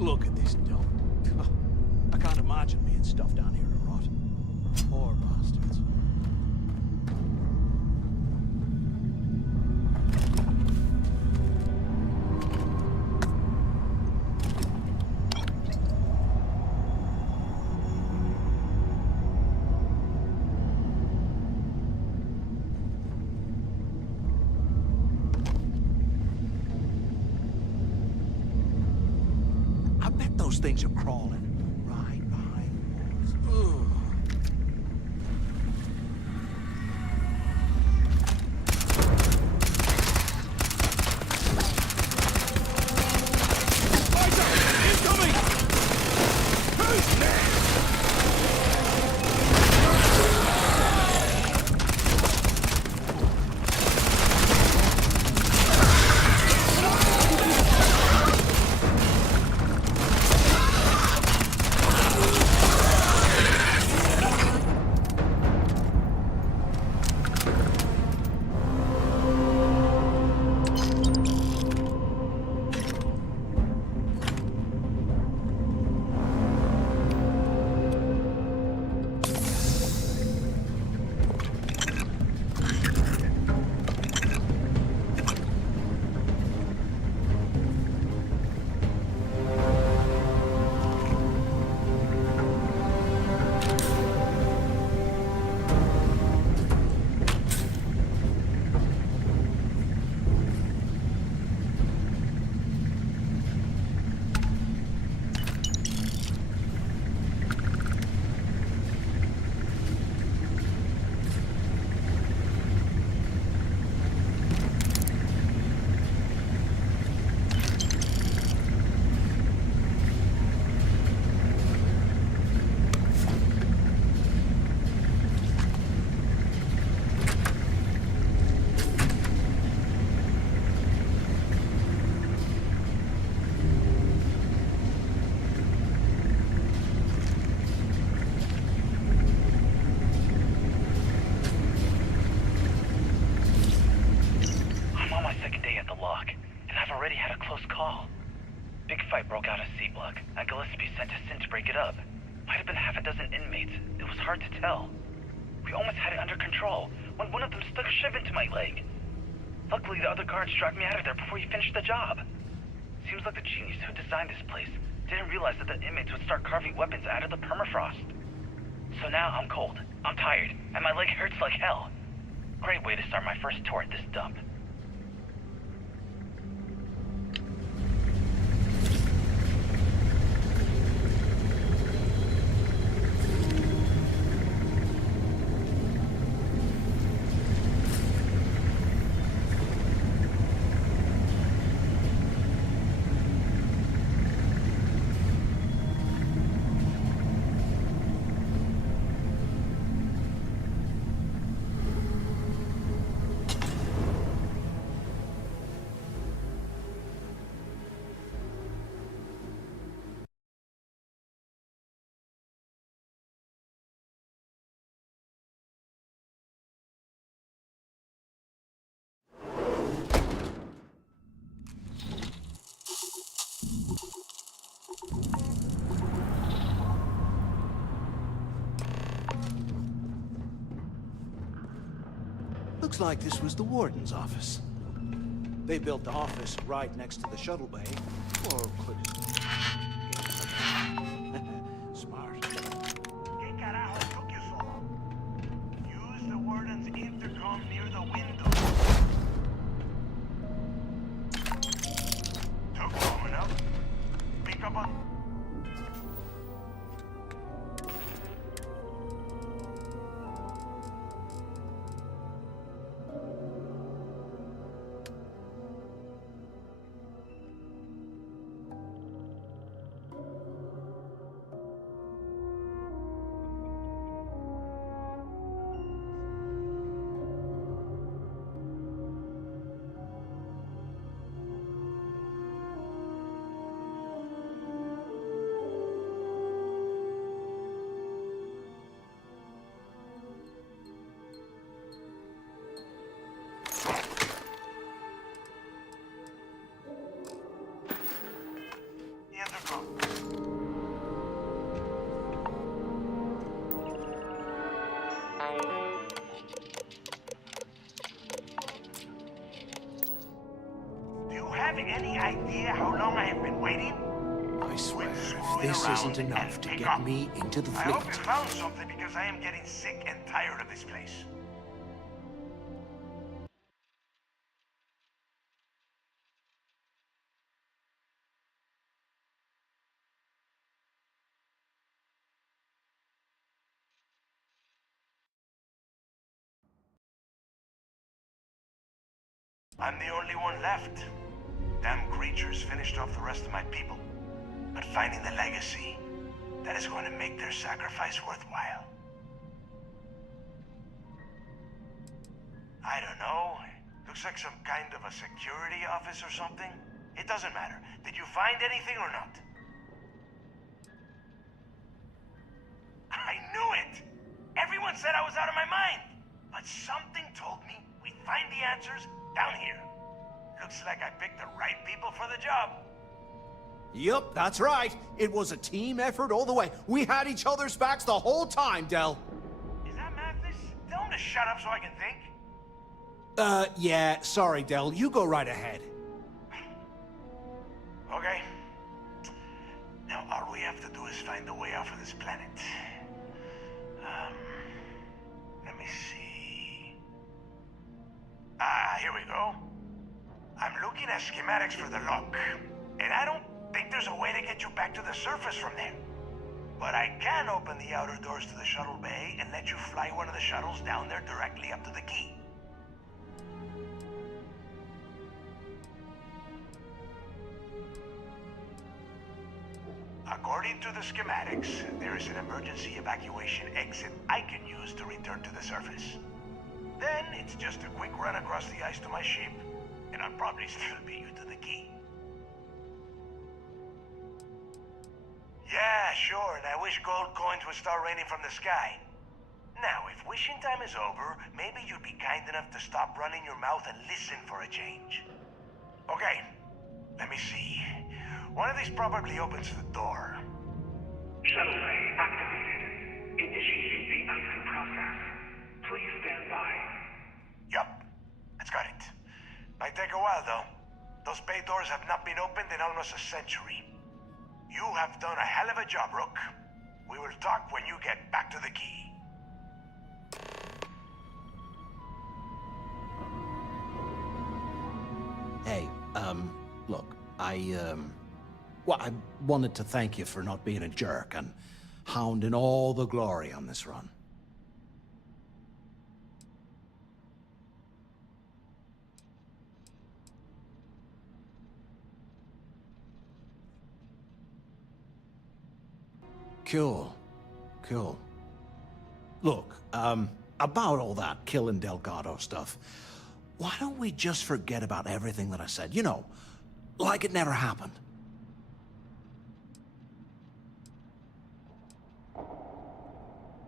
Look at this dump. I can't imagine being stuffed down here to rot. Poor bastards. Those things are crawling right behind the walls. Ugh. Incoming! Who's next? fight broke out in C-Block, and Gillespie sent us in to break it up. Might have been half a dozen inmates. It was hard to tell. We almost had it under control when one of them stuck a shiv into my leg. Luckily, the other guards dragged me out of there before he finished the job. Seems like the genius who designed this place didn't realize that the inmates would start carving weapons out of the permafrost. So now I'm cold, I'm tired, and my leg hurts like hell. Great way to start my first tour at this dump. Looks like this was the warden's office. They built the office right next to the shuttle bay, or could smart. ¿Qué carajo took you so long? Use the warden's intercom near the window. Took long enough. Pick up on... Any idea how long I have been waiting? I swear, if this isn't enough to get me into the I fleet. hope you found something because I am getting sick and tired of this place. I'm the only one left. Damn creatures finished off the rest of my people. But finding the legacy, that is going to make their sacrifice worthwhile. I don't know. Looks like some kind of a security office or something. It doesn't matter. Did you find anything or not? I knew it! Everyone said I was out of my mind. But something told me we'd find the answers down here. Looks like I picked the right people for the job. Yup, that's right. It was a team effort all the way. We had each other's backs the whole time, Del. Is that madness? Tell him to shut up so I can think. Yeah, sorry, Del. You go right ahead. Okay. Now all we have to do is find a way off of this planet. Let me see. Here we go. I'm looking at schematics for the lock, and I don't think there's a way to get you back to the surface from there. But I can open the outer doors to the shuttle bay and let you fly one of the shuttles down there directly up to the key. According to the schematics, there is an emergency evacuation exit I can use to return to the surface. Then it's just a quick run across the ice to my ship, and I'll probably still beat you to the key. Yeah, sure, and I wish gold coins would start raining from the sky. Now, if wishing time is over, maybe you'd be kind enough to stop running your mouth and listen for a change. Okay, let me see. One of these probably opens the door. Shuttle bay activated. Initiating the icing process. Please stand by. Yup, it's got it. Might take a while, though. Those bay doors have not been opened in almost a century. You have done a hell of a job, Rook. We will talk when you get back to the key. Hey, look, well, I wanted to thank you for not being a jerk and hounding all the glory on this run. Cool. Cool. Look, about all that killing Delgado stuff, why don't we just forget about everything that I said? You know, like it never happened.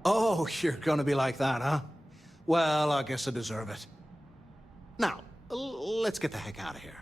Oh, you're gonna be like that, huh? Well, I guess I deserve it. Now, let's get the heck out of here.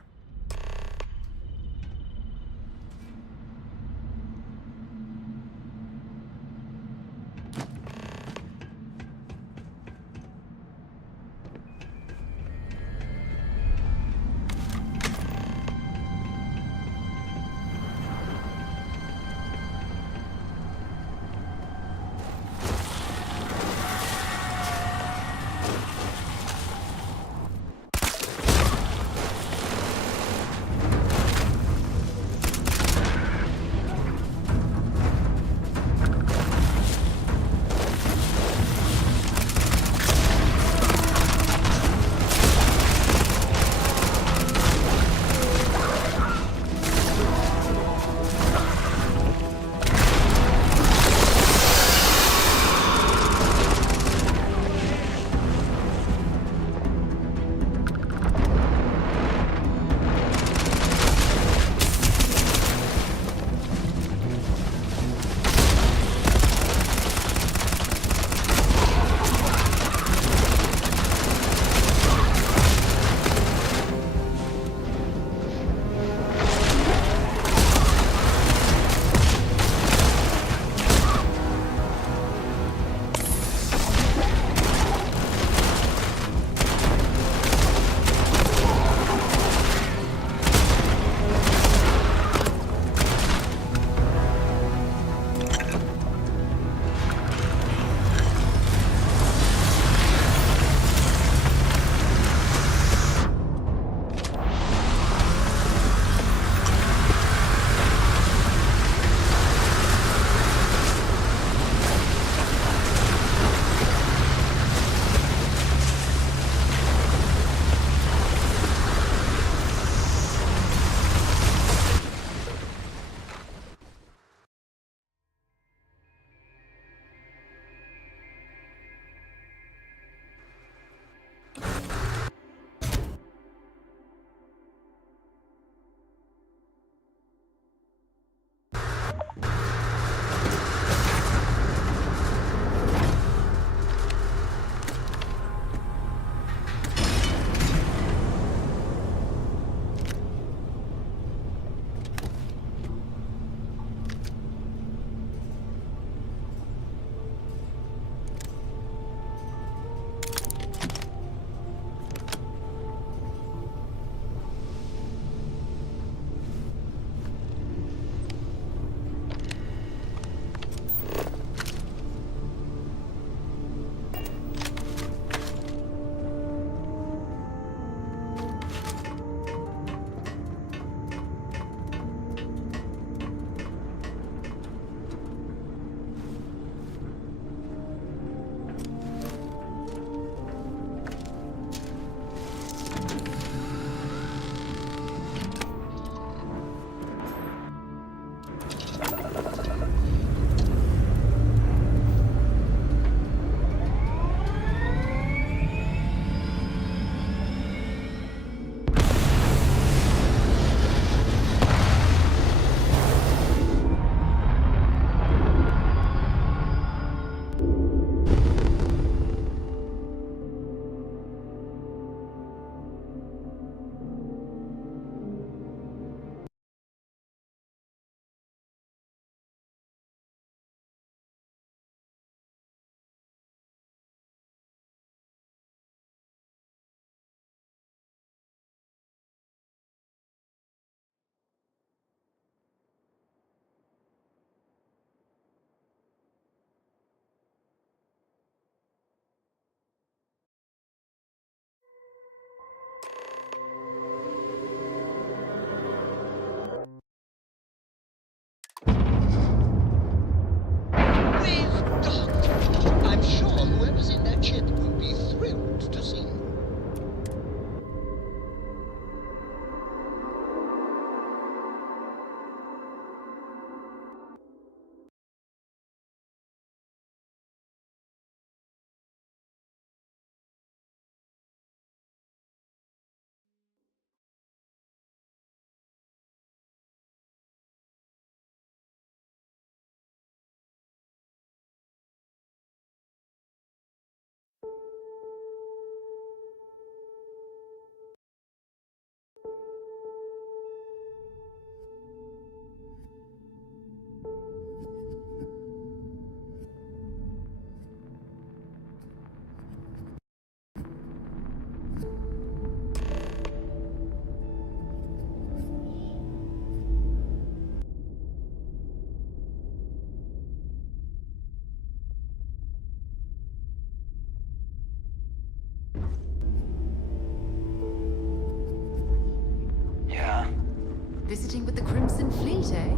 Visiting with the Crimson Fleet, eh?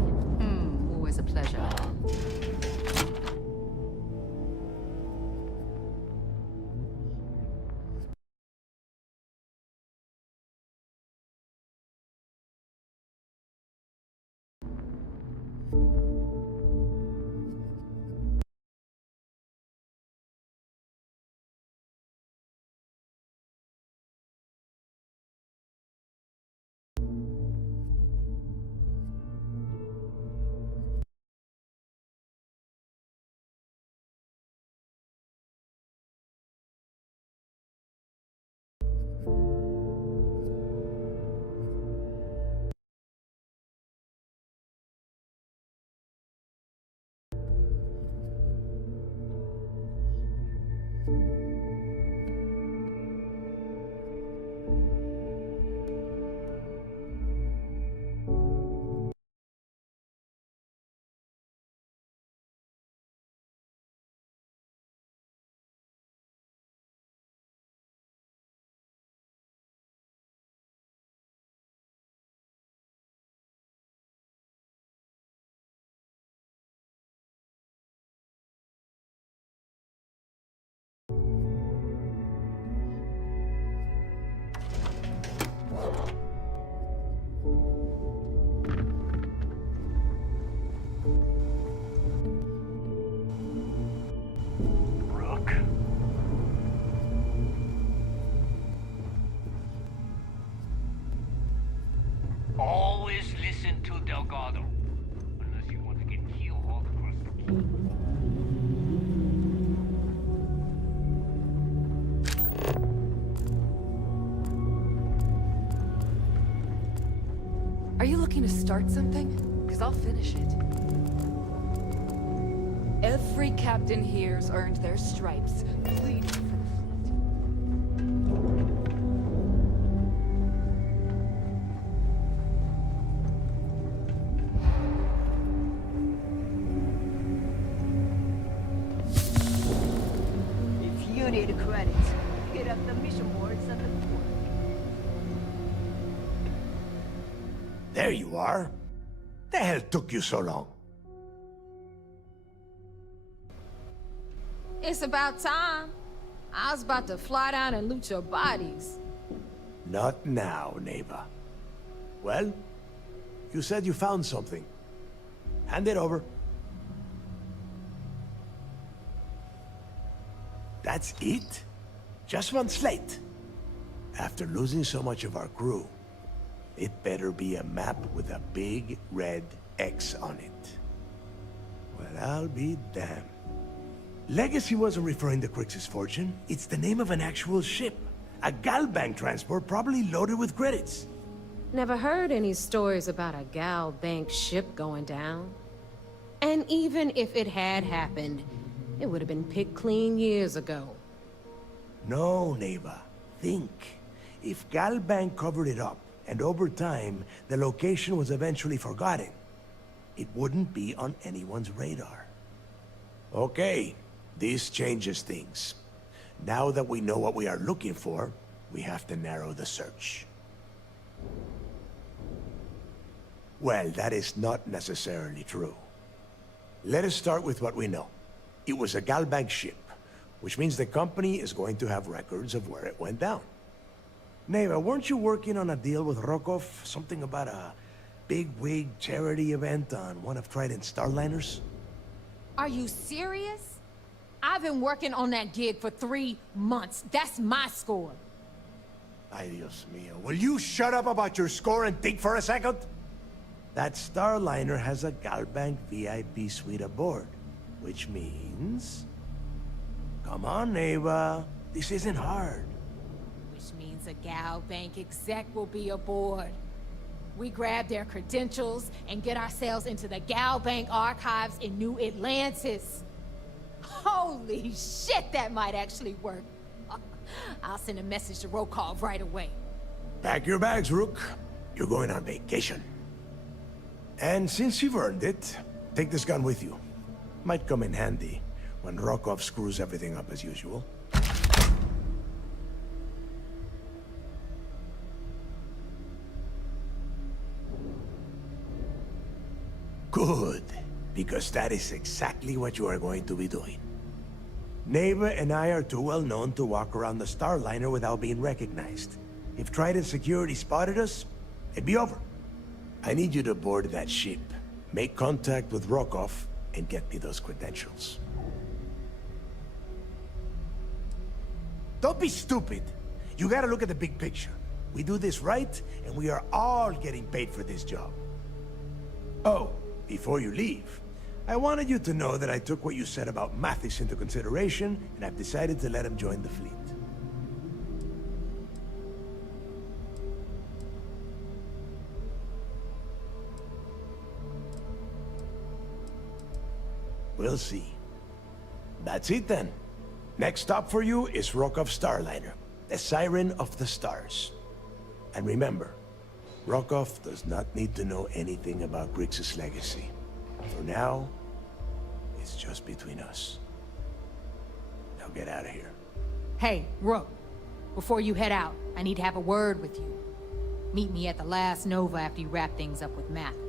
Always a pleasure. Rook? Always listen to Delgado. Unless you want to get keel-hauled across the key. Are you looking to start something? Because I'll finish it. Every captain here's earned their stripes, bleeding for the fleet. If you need credits, hit up the mission boards at the port. There you are. The hell took you so long? It's about time. I was about to fly down and loot your bodies. Not now, neighbor. Well, you said you found something. Hand it over. That's it? Just one slate? After losing so much of our crew, it better be a map with a big red X on it. Well, I'll be damned. Legacy wasn't referring to Crix's fortune. It's the name of an actual ship. A Galbank transport probably loaded with credits. Never heard any stories about a Gal Bank ship going down. And even if it had happened, it would have been picked clean years ago. No, neighbor. Think. If Galbank covered it up, and over time, the location was eventually forgotten, it wouldn't be on anyone's radar. Okay, this changes things. Now that we know what we are looking for, we have to narrow the search. Well, that is not necessarily true. Let us start with what we know. It was a Galbank ship, which means the company is going to have records of where it went down. Neva, weren't you working on a deal with Rokov? Something about a big-wig charity event on one of Trident's starliners? Are you serious? I've been working on that gig for 3 months. That's my score. Ay, Dios mío. Will you shut up about your score and think for a second? That starliner has a Galbank VIP suite aboard, which means... Come on, Neva. This isn't hard. Which means a Gal Bank exec will be aboard. We grab their credentials and get ourselves into the Gal Bank archives in New Atlantis. Holy shit, that might actually work. I'll send a message to Rokov right away. Pack your bags, Rook. You're going on vacation. And since you've earned it, take this gun with you. Might come in handy when Rokov screws everything up as usual. Good, because that is exactly what you are going to be doing. Neva and I are too well known to walk around the Starliner without being recognized. If Trident Security spotted us, it'd be over. I need you to board that ship, make contact with Rokov, and get me those credentials. Don't be stupid. You gotta look at the big picture. We do this right, and we are all getting paid for this job. Oh, before you leave, I wanted you to know that I took what you said about Mathis into consideration, and I've decided to let him join the fleet. We'll see. That's it then. Next stop for you is Rokov Starliner, the Siren of the Stars. And remember, Rokov does not need to know anything about Grixis' legacy. For now, it's just between us. Now get out of here. Hey, Rook. Before you head out, I need to have a word with you. Meet me at the last Nova after you wrap things up with Mathis.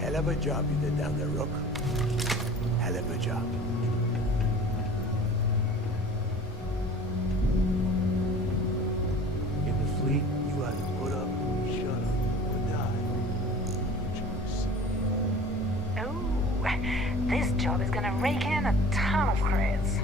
Hell of a job you did down there, Rook. Hell of a job. In the fleet, you either put up, shut up, or die. Oh, this job is gonna rake in a ton of creds.